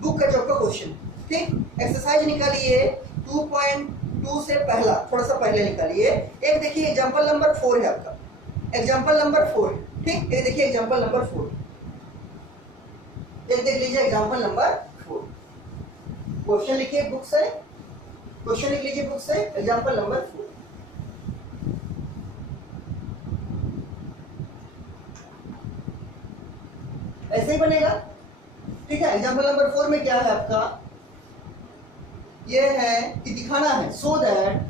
बुक का जॉब का क्वेश्चन। ठीक, एक्सरसाइज निकालिए 2.2 से पहला, थोड़ा सा पहले निकालिए। एक देखिए एग्जांपल नंबर 4 है आपका, एग्जांपल नंबर 4। ठीक, ये देखिए एग्जांपल नंबर 4, एक देख लीजिए एग्जांपल नंबर 4। क्वेश्चन लिखिए बुक से, क्वेश्चन लिख लीजिए बुक से, एग्जांपल नंबर 4। ऐसे ही बनेगा। ठीक है, एग्जांपल नंबर 4 में क्या है आपका, ये है कि दिखाना है सो दैट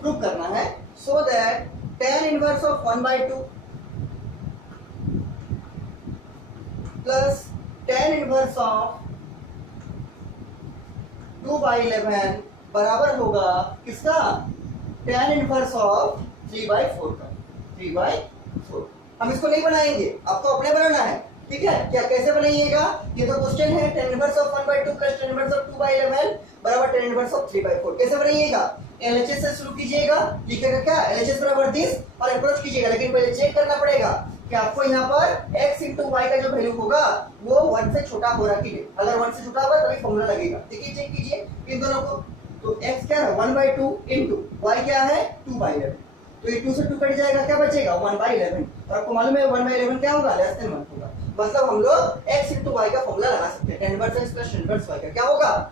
प्रूव करना है, so that tan inverse of 1/2 plus tan inverse of 2/11 बराबर होगा किसका, tan इनवर्स ऑफ 3/4 का। 3/4 हम इसको नहीं बनाएंगे, आपको अपने बनाना है। ठीक है, क्या कैसे बनाइएगा, ये तो क्वेश्चन है tan inverse of 1/2 plus tan inverse of 2/11 बराबर tan इनवर्स ऑफ 3/4। कैसे बनाइएगा, LHS से शुरू कीजिएगा, लिखिएगा क्या, LHS बराबर दिस और अप्रोच कीजिएगा। लेकिन पहले चेक करना पड़ेगा कि आपको यहाँ पर x into y का जो वैल्यू होगा वो 1 से छोटा हो रहा कि नहीं। अगर 1 से छोटा होगा तभी फॉर्मूला लगेगा। देखिए चेक कीजिए इन दोनों को। तो x क्या है 1/2 इंटू y क्या है 2/11। तो ये 2 से 2 कट जाएगा, क्या बचेगा 1/11। और आपको मालूम है 1/11 क्या होगा, लेस देन 1 होगा। मतलब हम लोग x into y का फॉर्मूला लगा सकते हैं। tan inverse x plus tan inverse y का क्या होगा,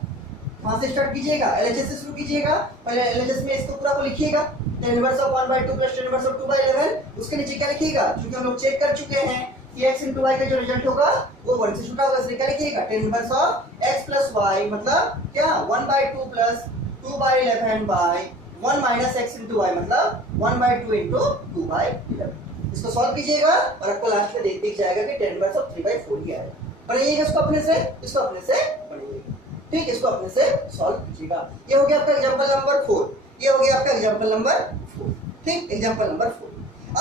वहां से स्टार्ट कीजिएगा, LHS से शुरू कीजिएगा। पहले LHS में इसको पूरा को लिखिएगा, tan inverse of 1/2 plus tan inverse of 2/11। उसके नीचे क्या लिखिएगा, क्योंकि हम लोग चेक कर चुके हैं कि x into y का जो रिजल्ट होगा वो 1 से छोटा होगा, इसलिए क्या लिखिएगा tan inverse of x plus y मतलब क्या 1/2 plus 2/11 by 1 minus x into y मतलब 1/2 into 2/11। इसको सॉल्व कीजिएगा और आपको लास्ट में दिख जाएगा कि tan इनवर्स ऑफ 3/4 ही आएगा। बनाइएगा इसको अपने से, इसको अपने से बनाइएगा। ठीक, इसको अपने से सॉल्व कीजिएगा। ये हो गया आपका एग्जांपल नंबर 4, ये हो गया आपका एग्जांपल नंबर 4। ठीक, एग्जांपल नंबर 4।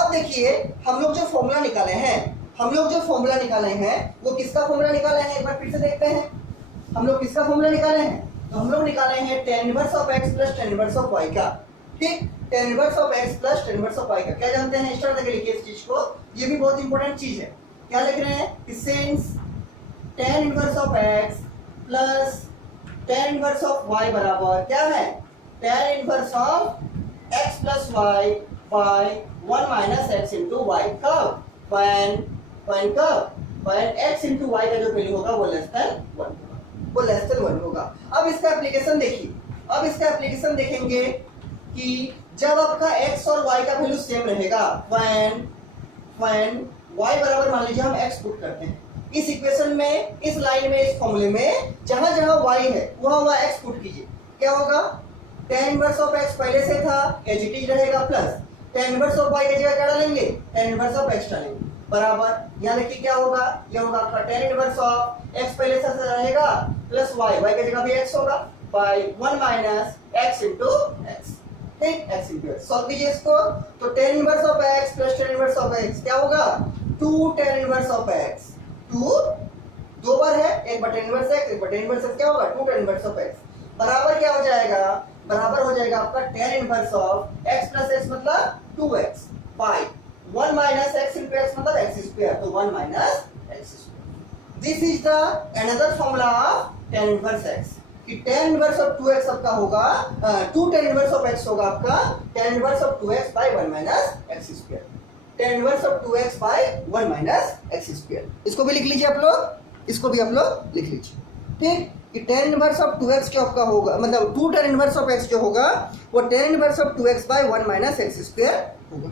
अब देखिए हम लोग जो फॉर्मूला निकाले हैं, हम लोग जो फॉर्मूला निकाले हैं वो किसका फॉर्मूला निकाले हैं, एक बार फिर से देखते हैं। हम लोग किसका फॉर्मूला निकाले हैं, तो हम लोग निकाले हैं tan inverse of x plus tan inverse of y का। ठीक, tan inverse of x plus tan inverse of y का क्या जानते हैं, स्टार्ट करके लिखिए इस चीज को। ये भी बहुत इंपॉर्टेंट चीज है। क्या लिख रहे हैं कि since tan inverse of x plus tan inverse of y बराबर क्या है, tan inverse of x plus y by 1 minus x into y। कब, when x into y का जो वैल्यू होगा वो लेस देन 1 होगा, वो लेस देन 1 होगा। अब इसका एप्लीकेशन देखिए, अब इसका एप्लीकेशन देखेंगे कि जब आपका x और y का वैल्यू सेम रहेगा, when y बराबर मान लीजिए हम x पुट करते हैं इस इक्वेशन में, इस लाइन में, इस फॉर्मूले में जहां जहां y है वहां वहां x पुट कीजिए। क्या होगा, tan इनवर्स ऑफ x पहले से था एज इट इज रहेगा, plus tan inverse of y की जगह क्या डालेंगे, tan इनवर्स ऑफ x डालेंगे, बराबर। यहाँ देखिए क्या होगा, ये होगा आपका tan इनवर्स ऑफ x पहले से रहेगा प्लस y की जगह भी x होगा by 1 minus x into x। ठीक, x into x सॉल्व कीजिए इसको। तो tan inverse of x plus tan inverse of x क्या होगा 2 tan इनवर्स ऑफ x। 2 दो बार है, एक बटा इनवर्स x, एक बटा इनवर्स x, क्या होगा 2 tan इनवर्स ऑफ x बराबर क्या हो जाएगा, बराबर हो जाएगा आपका tan inverse of x plus x मतलब 2x by 1 minus x into x मतलब x स्क्वायर, तो 1 minus x square. This is the another formula of tan inverse x कि tan इनवर्स ऑफ 2x आपका होगा 2 tan इनवर्स ऑफ x होगा आपका tan inverse of 2x by 1 minus x square. tan inverse of 2x by 1 minus x square, इसको भी लिख लीजिए आप लोग, इसको भी आप लोग लिख लीजिए। ठीक, कि tan इनवर्स ऑफ 2x क्या आपका होगा, मतलब 2 tan इनवर्स ऑफ x जो होगा वो tan inverse of 2x by 1 minus x square होगा,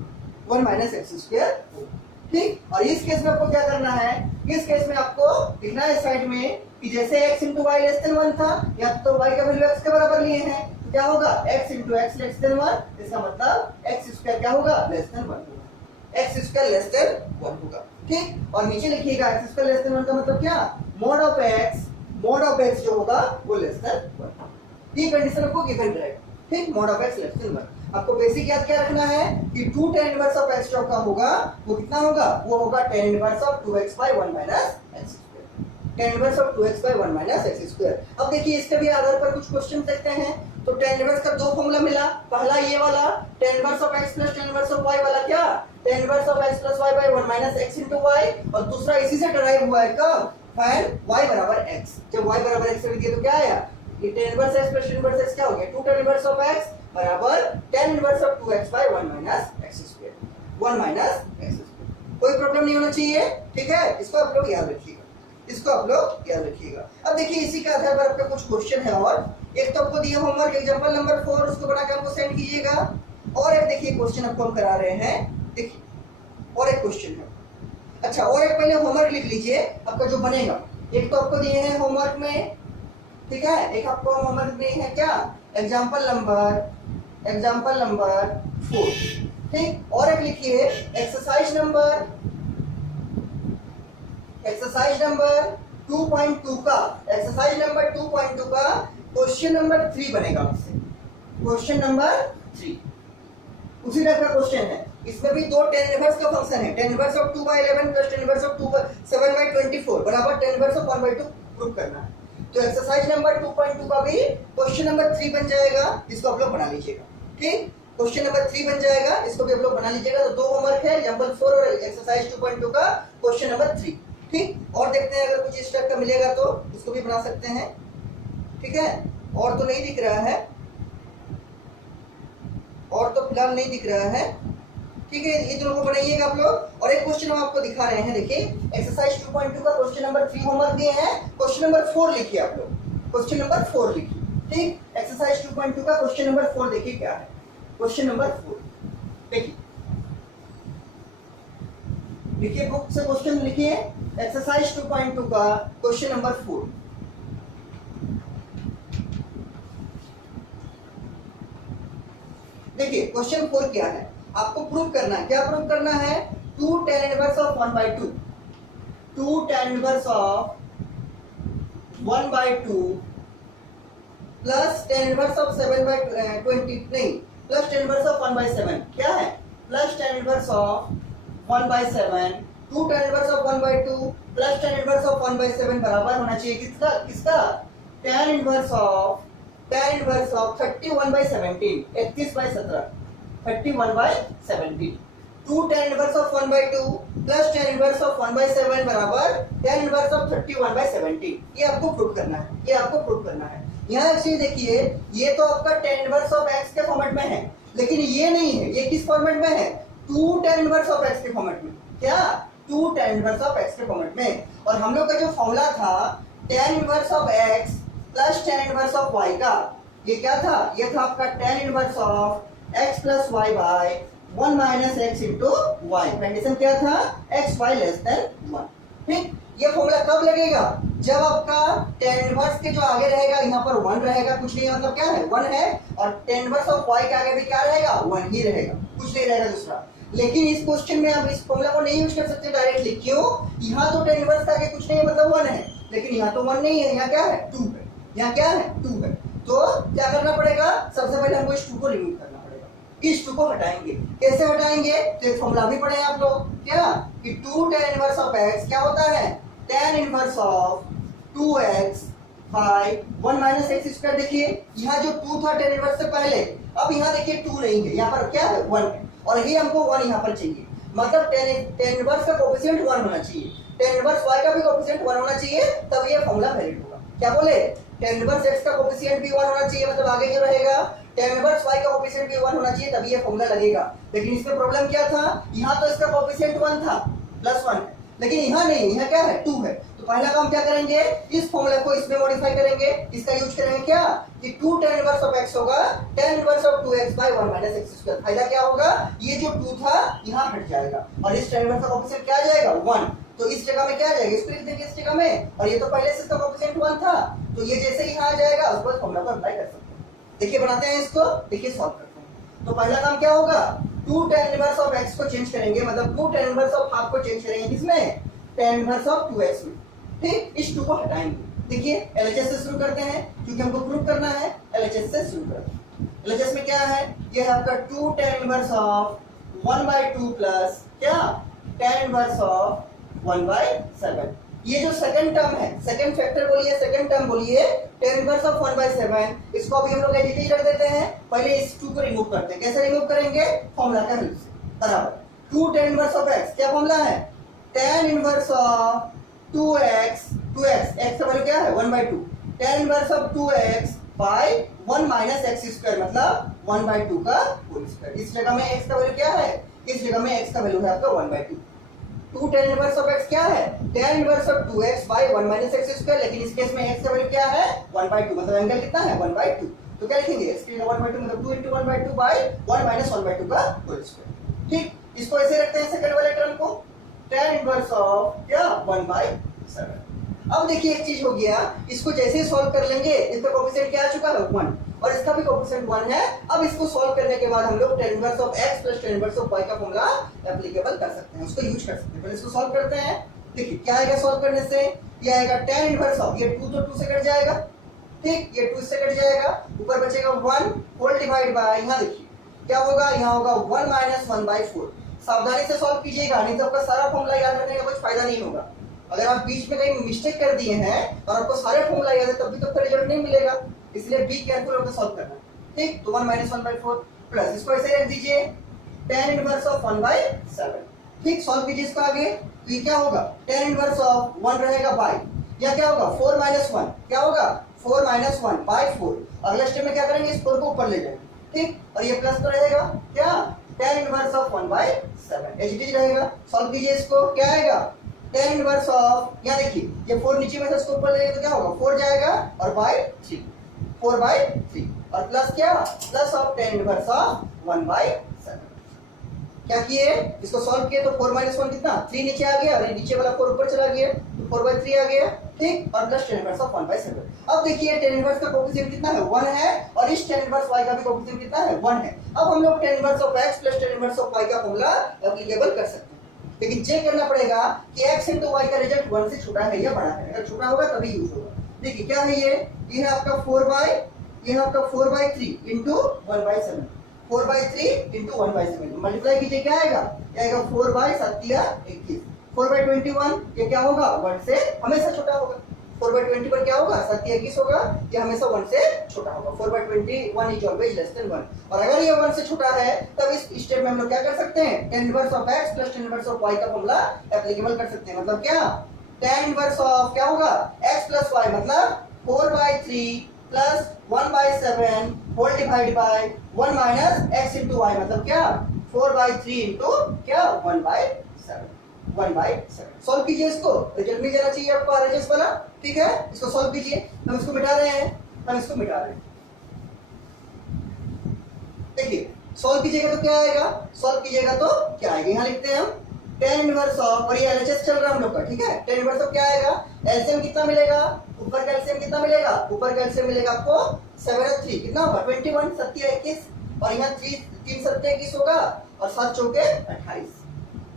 1 माइनस x स्क्वायर होगा। ठीक। और इस केस में आपको क्या करना है, इस केस में आपको लिखना है साइड में कि जैसे x into y less than 1 था, या तो y का वैल्यू x के बराबर लिए हैं, तो क्या होगा x into x less than 1, इसका मतलब x स्क्वायर क्या होगा लेस देन 1 होगा, x स्क्वायर लेस देन 1 होगा। ठीक। और नीचे लिखिएगा x स्क्वायर लेस देन 1 का मतलब क्या, मोड ऑफ x जो होगा वो लेस देन 1। ये कंडीशन आपको गिवन रहेगा। ठीक। Mode of x less than 1। आपको बेसिक याद क्या रखना है कि 2 tan इनवर्स ऑफ x जो का होगा वो कितना होगा, वो होगा tan inverse of 2x by 1 minus x square, tan inverse of 2x by 1 minus x square. अब देखिए इसके भी आधार पर कुछ क्वेश्चन देखते हैं। तो tan इनवर्स का दो फॉर्मूला मिला, पहला ये वाला tan inverse of x plus tan inverse of y वाला, क्या tan inverse of x plus y by 1 minus x into y, और दूसरा इसी से डिराइव हुआ है कब, फाइंड y बराबर x। जब y बराबर x लिख दिया तो क्या आया, ये tan inverse x plus tan inverse x क्या हो गया, 2 tan इनवर्स ऑफ x बराबर tan inverse of 2x by 1 minus x square, 1 minus x square. कोई प्रॉब्लम नहीं होना चाहिए। ठीक है, इसको आप लोग याद रखिएगा, इसको आप लोग याद रखिएगा। अब देखिए इसी के आधार पर आपका कुछ क्वेश्चन है, और एक तो आपको दिया होमवर्क एग्जांपल नंबर 4, उसको बना के हमको सेंड कीजिएगा। और एक देखिए क्वेश्चन आपको हम करा रहे हैं, देखिए और एक क्वेश्चन है। अच्छा, और एक पहले होमवर्क लिख लीजिए आपका जो बनेगा। एक तो आपको दिए हैं होमवर्क में, ठीक है, एक आपको होमवर्क दिए हैं क्या, एग्जांपल नंबर 4। ठीक। और एक लिखिए एक्सरसाइज नंबर 2.2 का, एक्सरसाइज नंबर 2.2 का क्वेश्चन नंबर 3 बनेगा आपसे, क्वेश्चन नंबर 3 उसी टाइप का क्वेश्चन है। इसमें भी दो tan इनवर्स का फंक्शन है, tan inverse of 2 by 11 plus tan inverse of 7 by 24 बराबर tan inverse of 1 by 2 prove करना है। तो एक्सरसाइज नंबर 2.2 का भी क्वेश्चन नंबर 3 बन जाएगा, इसको आप लोग बना लीजिएगा। ठीक, क्वेश्चन नंबर 3 बन जाएगा, इसको भी आप लोग बना लीजिएगा। तो दो होमवर्क है, एग्जांपल 4 और एक्सरसाइज 2.2 का क्वेश्चन नंबर 3। ठीक। और देखते हैं अगर कुछ इस टाइप का मिलेगा तो इसको भी बना सकते हैं। ठीक है, और तो नहीं दिख रहा है, और तो फिलहाल नहीं दिख रहा है। ठीक है, ये दोनों को बनाइएगा आप लोग। और एक क्वेश्चन हम आपको दिखा रहे हैं, देखिए एक्सरसाइज 2.2 का क्वेश्चन नंबर 3 होमवर्क दिए हैं, क्वेश्चन नंबर 4 लिखिए आप लोग, क्वेश्चन नंबर 4 लिखिए। ठीक, एक्सरसाइज 2.2 का क्वेश्चन नंबर 4 देखिए क्या है, क्वेश्चन नंबर 4 देखिए, लिखिए बुक से क्वेश्चन लिखिए, एक्सरसाइज 2.2 का क्वेश्चन नंबर 4। देखिए क्वेश्चन 4 क्या है, आपको प्रूव करना है। क्या प्रूव करना है, 2 tan inverse of 1 by 2, 2 tan inverse of 1 by 2 plus tan inverse of 7 by 20, नहीं, plus tan inverse of 1 by 7, क्या है, plus tan inverse of 1 by 7, 2 tan inverse of 1 by 2 plus tan inverse of 1 by 7 बराबर होना चाहिए किसका, किसका, tan inverse of 31 by 17, 31 by 17, 31 by 17। 2 tan inverse of 1 by 2 plus tan inverse of 1 by 7 बराबर tan इनवर्स ऑफ 31 by 17। ये आपको प्रूव करना है, ये आपको प्रूव करना है। यहाँ एक्चुअली देखिए, ये तो आपका tan इनवर्स ऑफ x के फॉर्मेट में है, लेकिन ये नहीं है, ये किस फॉर्मेट में है, 2 tan इनवर्स ऑफ x के फॉर्मेट में। क्या, 2 tan इनवर्स ऑफ x के फॉर्मेट में। और हम लोग का जो फॉर्मूला था tan inverse of x plus tan inverse of y का, ये क्या था, ये था आपका tan inverse of x plus y by 1 minus x into y. Condition क्या था, x y लेस देन 1। ठीक, ये फॉर्मूला कब लगेगा, जब आपका tan इनवर्स के जो आगे रहेगा यहाँ पर 1 रहेगा, कुछ नहीं, मतलब क्या है 1 है, और tan इनवर्स ऑफ y के आगे भी क्या रहेगा, 1 ही रहेगा, कुछ नहीं रहेगा दूसरा। लेकिन इस क्वेश्चन में आप इस फॉर्मूला को नहीं यूज कर सकते डायरेक्टली, क्यों, यहाँ तो tan इनवर्स के आगे कुछ नहीं है, मतलब 1 है, लेकिन यहाँ तो 1 नहीं है, यहाँ क्या है, 2 है, यहाँ क्या है, 2 है। तो क्या करना पड़ेगा, सबसे पहले हमको इस 2 को रिमूव करना पड़ेगा, इस 2 को हटाएंगे। कैसे हटाएंगे, तो एक फॉर्मूला भी पढ़े आप लोग, क्या, कि 2 tan इनवर्स ऑफ x क्या होता है, tan inverse of 2x by 1 minus x square. देखिए यहाँ जो 2 था tan इनवर्स से पहले, अब यहाँ देखिए 2 नहीं है, यहाँ पर क्या है 1 है, और ये हमको 1 यहाँ पर चाहिए, मतलब tan इनवर्स का कोएफिशिएंट 1 होना चाहिए, tan इनवर्स y का भी कोएफिशिएंट 1 होना चाहिए, तब ये फॉर्मूला वैलिड होगा। क्या बोले, tan इनवर्स x का कोएफिशिएंट भी 1 होना चाहिए, मतलब आगे जो रहेगा tan इनवर्स y का कोएफिशिएंट भी 1 होना चाहिए, तभी ये फॉर्मूला लगेगा। लेकिन इसमें प्रॉब्लम क्या था, यहाँ तो इसका कोएफिशिएंट 1 था, +1 है, लेकिन यहाँ नहीं, यहाँ क्या है, 2 है। तो पहला काम क्या करेंगे, इस फॉर्मूला को इसमें मॉडिफाई करेंगे, इसका यूज करेंगे क्या, कि 2 tan इनवर्स ऑफ x होगा tan inverse of 2x by 1 minus x square. फायदा क्या होगा, ये जो 2 था यहाँ हट जाएगा और इस tan इनवर्स का कोएफिशिएंट क्या आ जाएगा 1, तो इस जगह में क्या आ जाएगा, इसको लिख देंगे इस जगह में, और ये तो पहले से इसका कोएफिशिएंट 1 था, तो ये जैसे ही यहाँ आ जाएगा उसको फॉर्मूला को अप्लाई कर सकते हैं। देखिए बनाते हैं इसको, देखिए सॉल्व करते हैं। तो पहला काम क्या होगा, 2 tan इनवर्स ऑफ x को चेंज करेंगे, मतलब 2 tan इनवर्स ऑफ हाफ को चेंज करेंगे किसमें, tan इनवर्स ऑफ 2x में। ठीक, इस 2 को हटाएंगे। देखिए LHS से शुरू करते हैं क्योंकि हमको प्रूव करना है, LHS से शुरू करते हैं। LHS में क्या है, ये है आपका 2 tan इनवर्स ऑफ 1/2 प्लस क्या tan इनवर्स ऑफ 1/7। ये जो सेकंड टर्म है, सेकंड फैक्टर बोलिए, सेकंड टर्म बोलिए, tan इनवर्स ऑफ 1/7, इसको अभी हम लोग एडिटिव रख देते हैं। पहले इस 2 को रिमूव करते हैं। कैसे रिमूव करेंगे, फॉर्मूला का हेल्प से। बराबर 2 tan इनवर्स ऑफ x, क्या फॉर्मूला है, tan inverse of 2x, x का वैल्यू क्या है 1/2, tan inverse of 2x by 1 minus x square, मतलब 1/2 का होल स्क्वायर। इस जगह में x का वैल्यू क्या है, इस जगह में x का वैल्यू है आपका 1/2। 2 tan इनवर्स ऑफ x क्या है, tan inverse of 2x by 1 minus x square, लेकिन इस केस में x का वैल्यू क्या है 1/2, मतलब एंगल कितना है 1/2, तो क्या लिखेंगे इसके लिए 1/2 मतलब 2 into 1/2 by 1 minus 1/2 का होल स्क्वायर। ठीक, इसको ऐसे रखते हैं सेकंड वाले टर्म को, tan इनवर्स ऑफ क्या 1/7। अब देखिए एक चीज हो गया, इसको जैसे ही सॉल्व कर लेंगे, इसका कोएफिशिएंट क्या आ चुका है 1, और इसका भी कोएफिशिएंट 1 है। अब इसको सॉल्व करने के बाद हम लोग tan inverse of x plus tan inverse of y का फॉर्मूला एप्लीकेबल कर सकते हैं, उसको यूज कर सकते हैं। पहले इसको सॉल्व करते हैं। देखिए क्या आएगा सॉल्व करने से, ये आएगा tan इनवर्स ऑफ, ये 2 तो 2 से कट जाएगा, ठीक, ये 2 से कट जाएगा, ऊपर बचेगा 1 होल डिवाइड बाय, यहां देखिए क्या होगा, यहां होगा 1 माइनस 1/4। सावधानी से सॉल्व कीजिएगा, नहीं तो आपका सारा फॉर्मूला याद रखने का कुछ फायदा नहीं होगा। अगर आप बीच में कहीं मिस्टेक कर दिए हैं और आपको सारे फॉर्मूला याद है तब भी तो आपका रिजल्ट नहीं मिलेगा, इसलिए बी केयरफुल होकर सॉल्व करना। ठीक, तो 1 माइनस 1/4 प्लस इसको ऐसे रख दीजिए tan इनवर्स ऑफ 1/7। ठीक, सॉल्व कीजिए इसको आगे, तो ये क्या होगा tan इनवर्स ऑफ 1 रहेगा बाय, या क्या होगा 4 माइनस 1, क्या होगा 4 माइनस 1 बाय 4। अगले स्टेप में क्या करेंगे, इस 4 को ऊपर ले जाएंगे। ठीक, और ये प्लस तो रहेगा क्या tan inverse of 1/7 H D रहेगा। सॉल्व कीजिए इसको, क्या आएगा tan इनवर्स ऑफ, यहाँ देखिए ये 4 नीचे में से इसको ऊपर ले जाएंगे तो क्या होगा 4 जाएगा और बाय 3, 4/3, और प्लस क्या plus of tan inverse of 1/7। क्या किए, इसको सॉल्व किए तो 4 माइनस 1 कितना 3 नीचे आ गया, और ये नीचे वाला 4 ऊपर चला गया तो 4/3 आ गया। ठीक, और प्लस tan इनवर्स ऑफ 1/7। अब देखिए tan इनवर्स का कोएफिशिएंट कितना है 1 है, और इस tan इनवर्स y का भी कोएफिशिएंट कितना है 1 है। अब हम लोग tan inverse of x plus tan inverse of y का फॉर्मूला एप्लीकेबल कर सकते हैं, लेकिन चेक करना पड़ेगा कि x into y का रिजल्ट 1 से छोटा है या बड़ा है। अगर छोटा होगा तभी यूज होगा। देखिए क्या है ये है आपका 4/3 into 1/7, 4/3 into 1/7 मल्टीप्लाई कीजिए, क्या आएगा, क्या आएगा 4/7 4/21, ये क्या होगा 1 से हमेशा छोटा होगा। 4/21 क्या होगा 7 होगा, ये हमेशा 1 से छोटा होगा। 4/21 इज ऑलवेज लेस देन 1, और अगर ये 1 से छोटा है तब इस स्टेप में हम लोग क्या कर सकते हैं, tan inverse of x plus tan inverse of y का फॉर्मूला एप्लीकेबल कर सकते हैं। मतलब क्या tan इनवर्स ऑफ क्या होगा x प्लस y, मतलब 4/3 plus 1/7 whole divide by 1 minus x into y, मतलब क्या 4/3 into क्या 1/7। सॉल्व कीजिए इसको, रिजल्ट मिल जाना चाहिए आपको आरएचएस वाला। ठीक है, इसको सॉल्व कीजिए, हम इसको मिटा रहे हैं, हम इसको मिटा रहे हैं। देखिए सॉल्व कीजिएगा तो क्या आएगा, सॉल्व कीजिएगा तो क्या आएगा, यहाँ लिखते हैं हम tan इनवर्स ऑफ, और ये एलएचएस चल रहा है हम लोग का। ठीक है, tan इनवर्स ऑफ क्या आएगा, एलसीएम कितना मिलेगा, ऊपर का एलसीएम कितना मिलेगा, ऊपर का एलसीएम मिलेगा आपको 7 और 3 कितना होगा 21, 7 21, और यहाँ 3 7 21 होगा, और 7 चौके 28।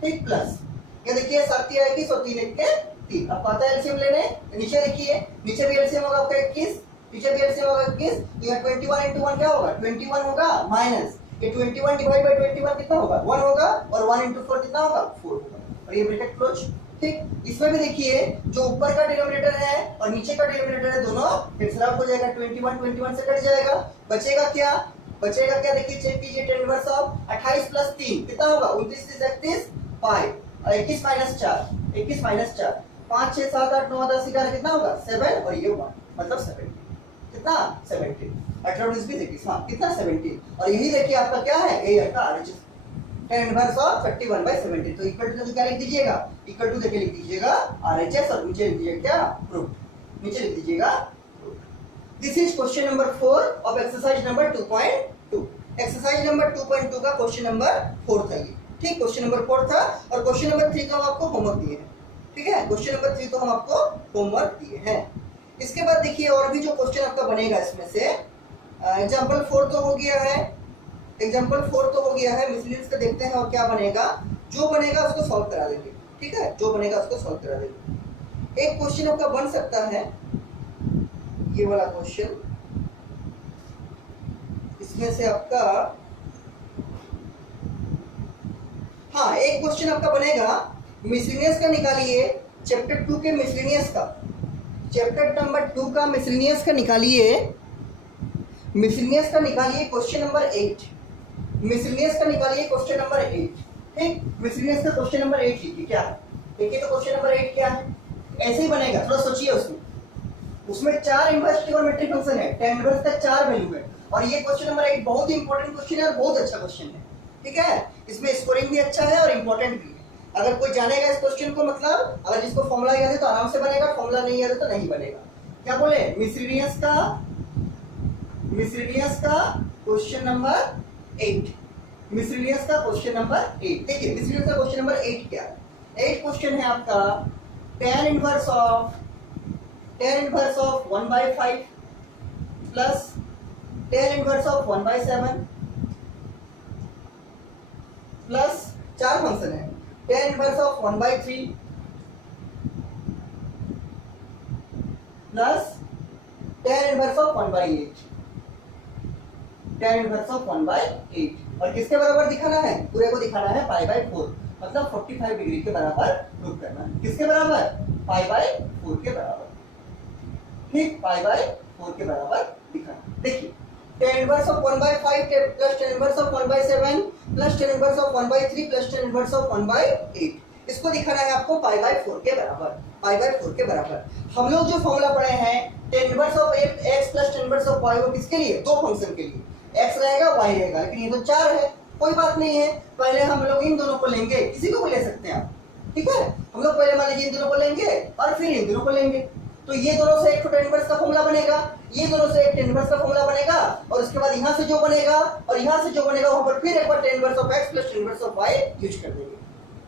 ठीक, प्लस ये देखिए 7 21 और 3 1 के 3। अब आता है एलसीएम लेने, नीचे देखिए, नीचे भी एलसीएम होगा आपका 21, नीचे भी एलसीएम होगा 21, यहाँ 21 into 1 क्या होगा 21 होगा, माइनस ये 21 डिवाइड बाय 21 कितना होगा 1 होगा, और 1 into 4 कितना होगा 4 होगा, और ये ब्रैकेट क्लोज। ठीक, इसमें भी देखिए जो ऊपर का डिनोमिनेटर है और नीचे का डिनोमिनेटर है दोनों कैंसिल हो जाएगा, 21 से कट जाएगा, बचेगा क्या, बचेगा क्या, देखिए चेक कीजिए tan इनवर्स ऑफ 28 प्लस 3 कितना होगा 29 31 5, और 21 माइनस 4 5 6 7 8 9 10 11 कितना होगा 7, और ये 1 मतलब 17 कितना 17, 18 19 20 21 हाँ कितना 17, और यही देखिए आपका क्या है यही आपका आरएचएस tan इनवर्स ऑफ 31/17। तो इक्वल टू क्या लिख दीजिएगा, इक्वल टू देके लिख दीजिएगा आरएचएस, और नीचे लिख दीजिएगा क्या प्रूफ, नीचे लिख दीजिएगा proof. This is question number 4 of exercise number 2.2। Exercise number 2.2 का क्वेश्चन नंबर 4 था ये, ठीक। क्वेश्चन नंबर 4 था और क्वेश्चन नंबर 3 का हम आपको होमवर्क दिए हैं, ठीक है। क्वेश्चन नंबर 3 तो हम आपको होमवर्क दिए हैं। इसके बाद देखिए और भी जो क्वेश्चन आपका बनेगा इसमें से, एग्जाम्पल 4 तो हो गया है, एग्जाम्पल 4 तो हो गया है। मिसलेनियस का देखते हैं और क्या बनेगा, जो बनेगा उसको सॉल्व करा देंगे, ठीक है। जो बनेगा उसको सॉल्व करा देंगे। एक क्वेश्चन आपका बन सकता है ये वाला क्वेश्चन, इसमें से आपका, हाँ एक क्वेश्चन आपका बनेगा मिसलेनियस का निकालिए, चैप्टर 2 के मिसलेनियस का, चैप्टर नंबर 2 का मिसलेनियस का निकालिए, मिसलेनियस का निकालिए क्वेश्चन नंबर 8, मिसलेनियस का निकालिए क्वेश्चन नंबर 8, ठीक। मिसलेनियस का क्वेश्चन नंबर 8 लिखिए क्या है, देखिए तो क्वेश्चन नंबर 8 क्या है, ऐसे ही बनेगा, थोड़ा सोचिए। उसमें 4 इनवर्स ट्रिगोनोमेट्रिक फंक्शन है, tan इनवर्स का 4 वैल्यू है, और ये क्वेश्चन नंबर 8 बहुत ही इंपॉर्टेंट क्वेश्चन है और बहुत अच्छा क्वेश्चन है, ठीक है। इसमें स्कोरिंग भी अच्छा है और इंपॉर्टेंट भी है। अगर कोई जानेगा इस क्वेश्चन को, मतलब अगर जिसको फॉर्मूला याद है तो आराम से बनेगा, फॉर्मूला नहीं याद है तो नहीं बनेगा। क्या बोले, मिसलेनियस का क्वेश्चन नंबर 8, मिसलेनियस का क्वेश्चन नंबर 8। देखिए मिसलेनियस का क्वेश्चन नंबर 8 क्या है। 8 क्वेश्चन है आपका tan inverse of 1/5 plus tan inverse of 1/7 plus 4 function है, tan inverse of 1/3 plus tan inverse of 1/8, tan inverse of 1/8, और किसके बराबर दिखाना है, पूरे को दिखाना है π/4, मतलब 45 डिग्री के बराबर प्रूव करना है। किसके बराबर, π/4 के बराबर, ठीक, π/4 के बराबर दिखाना। देखिए tan inverse of 1/5 plus tan inverse of 1/7 plus tan inverse of 1/3 plus tan inverse of 1/8, इसको दिखाना है आपको π/4 के बराबर, π/4 के बराबर। हम लोग जो फॉर्मूला पढ़े हैं tan inverse of x plus tan inverse of y, वो किसके लिए, दो फंक्शन के लिए, x रहेगा y रहेगा, लेकिन ये तो 4 है, कोई बात नहीं है। पहले हम लोग इन दोनों को लेंगे, किसी को भी ले सकते हैं आप, ठीक है। हम लोग पहले मान लीजिए इन दोनों को लेंगे और फिर इन दोनों को लेंगे, तो ये दोनों से एक tan इनवर्स का फॉर्मूला बनेगा, ये दोनों से एक tan इनवर्स का फॉर्मूला बनेगा, और उसके बाद यहाँ से जो बनेगा और यहाँ से जो बनेगा वहां पर फिर एक बार tan inverse of x plus tan inverse of y use कर देंगे,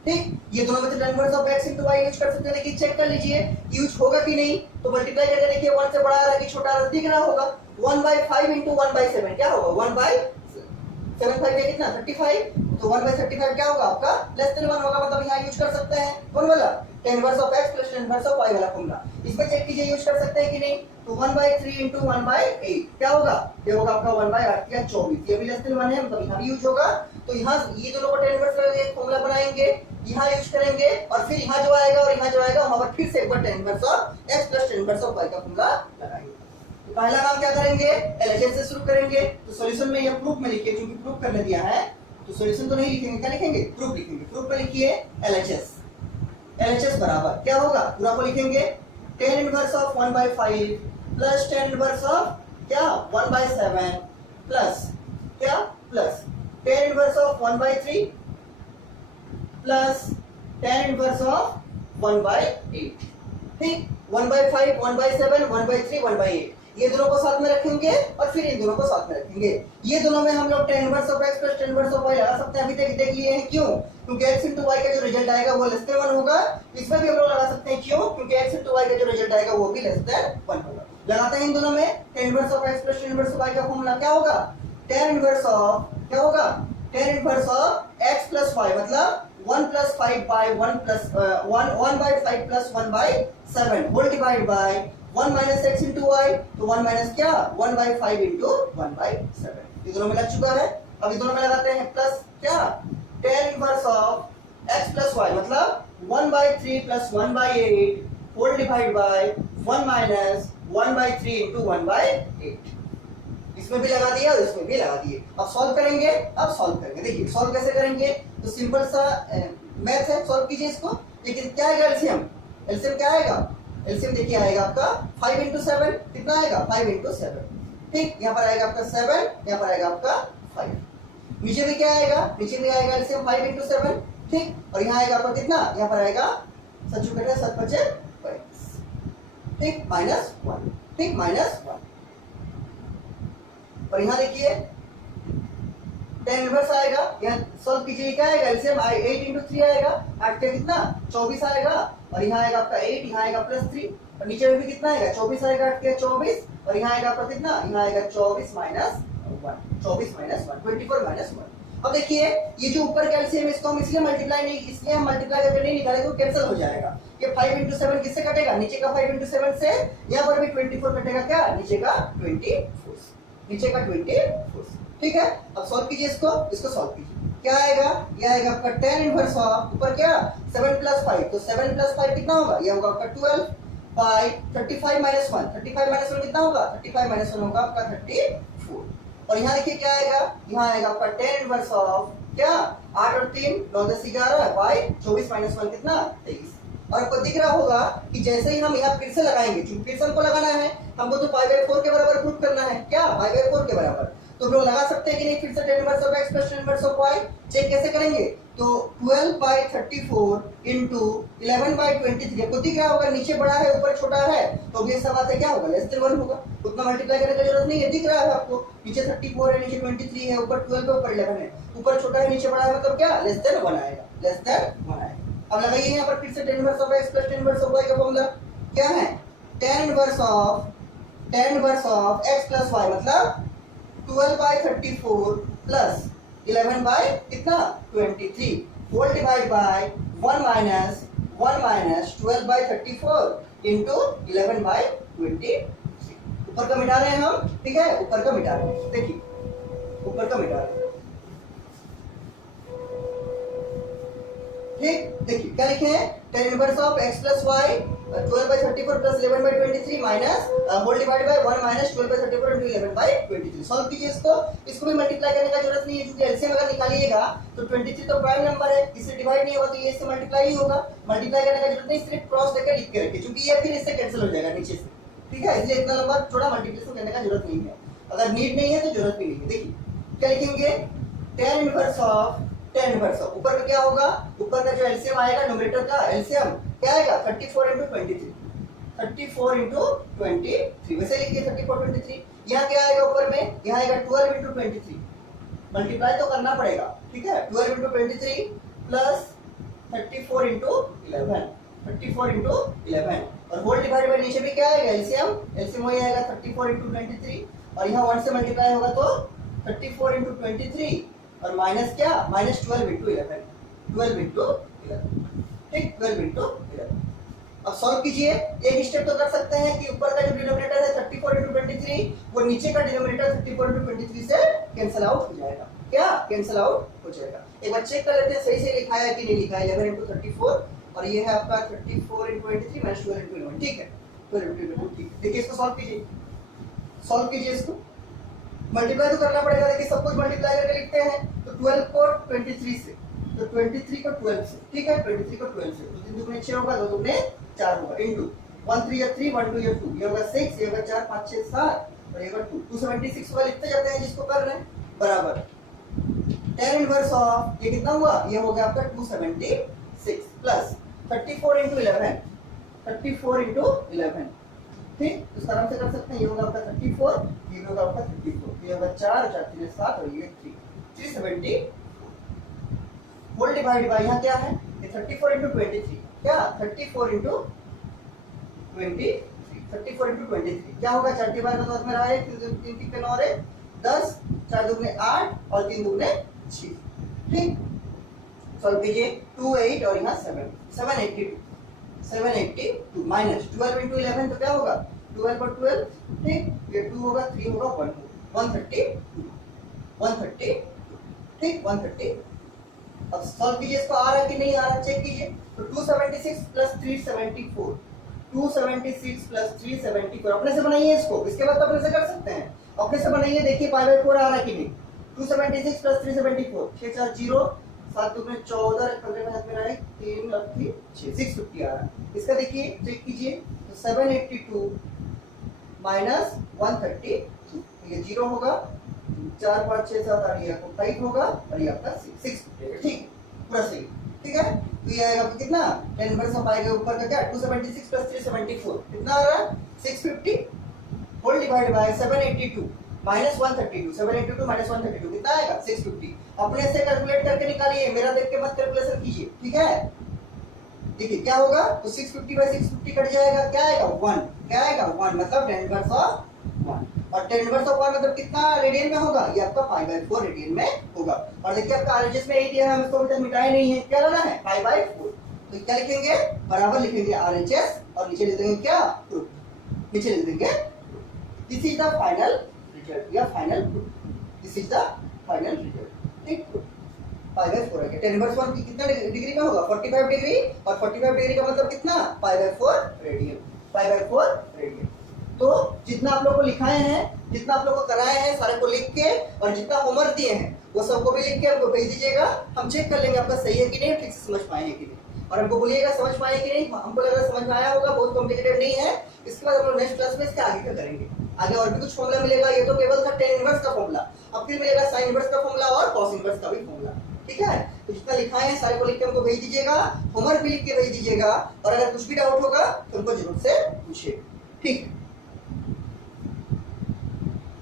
ठीक। ये दोनों में से tan inverse of x into y use कर सकते हैं, लेकिन चेक कर लीजिए यूज होगा कि नहीं, तो मल्टीप्लाई करके देखिए 1 से बड़ा आ रहा है कि छोटा आ रहा है, दिख रहा होगा। 1/5 into 1/7 क्या होगा, 1/7 कितना 35, तो 1/35 क्या होगा आपका लेस देन 1 होगा, मतलब यहाँ यूज कर सकते हैं कौन वाला, tan inverse of x plus tan inverse of y वाला फॉर्मूला। इसमें चेक कीजिए यूज कर सकते हैं कि नहीं, तो 1/3 into 1/8 क्या होगा, ये होगा आपका 1/8 या 24, ये भी लेस देन 1 है, मतलब यहाँ भी यूज होगा। तो यहाँ ये दोनों को tan इनवर्स का एक फॉर्मूला बनाएंगे, यहाँ यूज करेंगे, और फिर यहाँ जो आएगा और यहाँ जो आएगा वहां पर फिर से एक बार tan inverse of x plus tan inverse of y का फॉर्मूला लगाएंगे। तो पहला काम क्या करेंगे, एलएचएस से शुरू करेंगे। तो सॉल्यूशन में या प्रूफ में लिखिए, क्योंकि प्रूफ करने दिया है तो सॉल्यूशन तो नहीं लिखेंगे, क्या लिखेंगे, प्रूफ लिखेंगे। प्रूफ में लिखिए एलएचएस, एलएचएस बराबर क्या होगा, पूरा को लिखेंगे tan inverse of 1/5 plus tan inverse of क्या 1/7 प्लस क्या plus tan inverse of 1/3 plus tan inverse of 1/8, ठीक। 1/5 1/7 1/3 1/8, ये दोनों को साथ में रखेंगे और फिर इन दोनों को साथ में रखेंगे। ये दोनों में हम लोग tan inverse of x plus tan inverse of y लगा सकते हैं, अभी तक देख लिए हैं, क्यों, क्योंकि x into y का जो रिजल्ट आएगा वो लेस देन 1 होगा। इसमें भी हम लोग लगा सकते हैं, क्यों, क्योंकि x into y का जो रिजल्ट आएगा वो भी लेस देन 1 होगा। लगाते हैं इन दोनों में, tan inverse of x plus tan inverse of y का फॉर्मूला क्या होगा, tan इनवर्स ऑफ क्या होगा, tan inverse of x plus y, मतलब 1 plus 5 by 1 plus 1/5 plus 1/7 whole divided by 1 minus x into y, तो 1 minus क्या 1/5 into 1/7, ये दोनों में लग चुका है। अब ये दोनों में लगाते हैं प्लस क्या tan inverse of x plus y, मतलब 1/3 plus 1/8 whole divided by 1 minus 1/3 into 1/8, इसमें भी लगा दिया और इसमें भी लगा दिए। अब सॉल्व करेंगे, अब सॉल्व करेंगे। देखिए सॉल्व कैसे करेंगे, तो सिंपल सा मैथ है, सॉल्व कीजिए इसको। लेकिन क्या आएगा एलसीएम, एलसीएम क्या आएगा, एलसीएम देखिए आएगा आपका 5 into 7, कितना आएगा 5 into 7, ठीक। यहाँ पर आएगा आपका 7, यहाँ पर आएगा आपका 5, नीचे भी क्या आएगा, नीचे भी आएगा एलसीएम 5 into 7, ठीक। और यहाँ आएगा आपका कितना, यहाँ पर आएगा 7 5 ठीक, -1, ठीक, -1, और यहाँ देखिए tan इनवर्स आएगा, यहाँ सॉल्व कीजिए क्या आएगा, एलसीएम 8 into 3 आएगा, 8 का कितना 24 आएगा, और यहाँ आएगा आपका 8, यहाँ आएगा +3, और नीचे में भी कितना आएगा 24 आएगा, 8 के 24, और यहाँ आएगा आपका कितना, यहाँ आएगा 24 माइनस 1, 24 माइनस 1, 24 माइनस 1। अब देखिए ये जो ऊपर का एलसीएम इसको हम इसलिए मल्टीप्लाई नहीं, इसलिए हम मल्टीप्लाई करके नहीं निकालेंगे, वो कैंसिल हो जाएगा। ये 5 into 7 किससे कटेगा, नीचे का 5 into 7 से, यहाँ पर भी 24 कटेगा, क्या नीचे का 24, नीचे का 24। ठीक है, अब सॉल्व कीजिए इसको सॉल्व कीजिए, क्या आएगा, ये आएगा आपका tan इनवर्स ऑफ ऊपर क्या 7 + 5, तो 7 + 5 कितना होगा, ये होगा आपका 12 बाय 35 माइनस 1, 35 माइनस 1 कितना होगा, 35 माइनस 1 होगा आपका 34, और यहाँ देखिए क्या आएगा, यहाँ आएगा आपका tan इनवर्स ऑफ क्या 8 और 3 9 10 11 बाय 24 माइनस 1 कितना 23। और आपको दिख रहा होगा कि जैसे ही हम यहाँ फिर से लगाएंगे, क्योंकि फिर से हमको लगाना है, हमको तो π/4 के बराबर प्रूफ करना है, क्या π/4 के बराबर, तो हम लोग लगा सकते हैं कि नहीं फिर से tan inverse of x plus tan inverse of y, check कैसे करेंगे, तो 12/34 into 11/23, आपको दिख रहा होगा नीचे बड़ा है ऊपर छोटा है, तो भी ऐसा बात है क्या होगा लेस देन 1 होगा, उतना मल्टीप्लाई करने की जरूरत नहीं है, दिख रहा है आपको नीचे 34 है नीचे 23 है ऊपर 12 है ऊपर 11 है, ऊपर छोटा है नीचे बड़ा है, मतलब क्या लेस देन 1 आएगा, लेस देन 1 आएगा। अब लगाइए यहाँ पर फिर से tan inverse of x plus tan inverse of y का फॉर्मूला क्या है, tan inverse of x plus y मतलब 12/34 प्लस 11 कितना 23 whole divide by 1 minus 12/34 into 11/23, ऊपर का मिटा रहे हैं हम, ठीक है ऊपर का मिटा रहे हैं, देखिए ऊपर का मिटा रहे हैं, ठीक देखिए क्या लिखे हैं, tan inverse of x plus y 12/34 plus 11/23 minus whole divide by 1 minus 12/34 into 11/23। Solve कीजिए इसको भी मल्टीप्लाई करने का जरूरत नहीं है, क्योंकि एलसीएम अगर निकालिएगा तो 23 तो प्राइम नंबर है, इससे डिवाइड नहीं होगा तो ये इससे मल्टीप्लाई ही होगा, मल्टीप्लाई करने का जरूरत नहीं, सिर्फ क्रॉस करके लिख के रखिए, क्योंकि ये फिर इससे कैंसिल हो जाएगा नीचे से, ठीक है, इसलिए इतना लंबा थोड़ा मल्टीप्लिकेशन करने का जरूरत नहीं है, अगर नीड नहीं है तो जरूरत भी नहीं है। देखिए क्या लिखेंगे, tan इनवर्स ऑफ ऊपर का क्या होगा, ऊपर का जो एलसीएम आएगा न्यूमरेटर का एलसीएम क्या आएगा 34 into 23, 34 into 23, वैसे लिखिए 34 23, यहाँ क्या आएगा ऊपर में, यहाँ आएगा 12 into 23, मल्टीप्लाई तो करना पड़ेगा, ठीक है 12 into 23 प्लस 34 into 11, 34 into 11, और होल डिवाइड बाय नीचे भी क्या आएगा एलसीएम वही आएगा 34 into 23, और यहाँ 1 से मल्टीप्लाई होगा तो 34 into 23 और माइनस क्या माइनस 12 into 11, 12 into 11, ठीक 12 into 11। अब सॉल्व कीजिए, एक स्टेप तो कर सकते हैं कि ऊपर का जो डिनोमिनेटर है 34 into 23 वो नीचे का डिनोमिनेटर 34 into 23 से कैंसिल आउट हो जाएगा, क्या कैंसिल आउट हो जाएगा। एक बार चेक कर लेते हैं सही से लिखा है कि नहीं लिखा है, 11 into 34 और ये है आपका 34 into 23 माइनस 12 into 11, ठीक है 12 into 11, ठीक है। देखिए इसको सॉल्व कीजिए इसको मल्टीप्लाई तो करना पड़ेगा, देखिए सब कुछ मल्टीप्लाई करके लिखते हैं, तो 12 को 23 से, तो 23 को 12 से, ठीक है 23 को 12 से, तो 3 दूनी 6 होगा, 2 दूनी 4 होगा, इनटू 1 3 या 3 1 2 या 2, ये होगा 6, ये होगा 4 5 6 7 और ये होगा 2, 276 होगा, लिखते जाते हैं जिसको कर रहे हैं, बराबर tan इनवर्स ऑफ ये कितना हुआ, ये हो गया आपका 276 प्लस 34 into 11, 34 into 11, ठीक तो आराम से कर सकते हैं, ये होगा आपका 34, ये होगा आपका 34, ये होगा 4 4 3 7 और ये 370 होल डिवाइड बाय यहाँ क्या है, ये 34 into 23, क्या 34 into 23, 34 into 23 क्या होगा, 4 बार का तो में रहा है, 3 3 9 है 10, 4 दूने 8 और 3 दूने 6, ठीक सॉल्व कीजिए 2 8 और यहाँ 7 782 माइनस 12 into 11 तो क्या होगा 12 और 12, ठीक ये 2 होगा 3 होगा 130, ठीक 130। अब सॉल्व कीजिए इसको, आ रहा है कि नहीं आ रहा चेक कीजिए, तो 276 प्लस 374, 276 प्लस 374 अपने से बनाइए इसको, इसके बाद तो अपने से कर सकते हैं, अपने से बनाइए, देखिए π/4 आ रहा है कि नहीं, 276 प्लस 374 6 4 0 7 2 14 15 में हाथ में रहा 3 और 3 6 650 आ रहा है, इसका देखिए चेक कीजिए, तो 782 माइनस 130, ये 0 होगा, 4 5 6 7 8 ये आपको 5 होगा और ये आपका 6 ठीक पूरा सही, ठीक है। तो ये आएगा आपको कितना, tan इनवर्स ऑफ आएगा ऊपर का क्या 276 प्लस 374 कितना आ रहा है 650 होल डिवाइड बाय 782 -132 7 into 2 -132 कितना आएगा 650। अपने से कैलकुलेट करके निकालिए, मेरा देख के मत कैलकुलेशन कीजिए, ठीक है। देखिए क्या होगा, तो 650 बाई 650 कट जाएगा, क्या आएगा 1, क्या आएगा 1, मतलब 10 इनवर्स ऑफ 1, और 10 इनवर्स ऑफ 1 मतलब कितना रेडियन में होगा, ये आपका पाई बाई 4 रेडियन में होगा। और देखिए आपका आरएचएस में यही दिया है, हम इसको अभी तक मिटाए नहीं है, क्या लाना है पाई बाई 4। तो क्या लिखेंगे, बराबर लिखेंगे आरएचएस और नीचे लिख देंगे क्या प्रूफ, नीचे लिख देंगे this is the final result या final proof, this is the final result, ठीक। पाई बाई 4 है, 10 इनवर्स 1 की कितना डिग्री में होगा 45 डिग्री, और 45 डिग्री का मतलब कितना pi by 4 radian, pi by 4 radian. तो जितना आप लोग को लिखाए हैं, जितना आप लोग को कराए हैं सारे को लिख के, और जितना होमवर्क दिए हैं वो सबको भी लिख के हमको भेज दीजिएगा, हम चेक कर लेंगे आपका सही है कि नहीं, ठीक से समझ पाए हैं कि नहीं। और हमको बोलिएगा समझ पाए कि नहीं, हमको लग रहा है समझ में आया होगा, बहुत कॉम्प्लिकेटेड नहीं है। इसके बाद हम लोग नेक्स्ट क्लास में इसके आगे क्या करेंगे, आगे और भी कुछ फॉर्मूला मिलेगा, ये तो केवल था 10 इनवर्स का फॉर्मूला, अब फिर मिलेगा साइन इनवर्स का फॉर्मूला और कॉस इनवर्स का भी फॉर्मूला, ठीक है। तो जितना लिखा है सारे को लिख के हमको भेज दीजिएगा, होमवर्क भी लिख के भेज दीजिएगा, और अगर कुछ भी डाउट होगा तो हमको जरूर से पूछिए, ठीक है।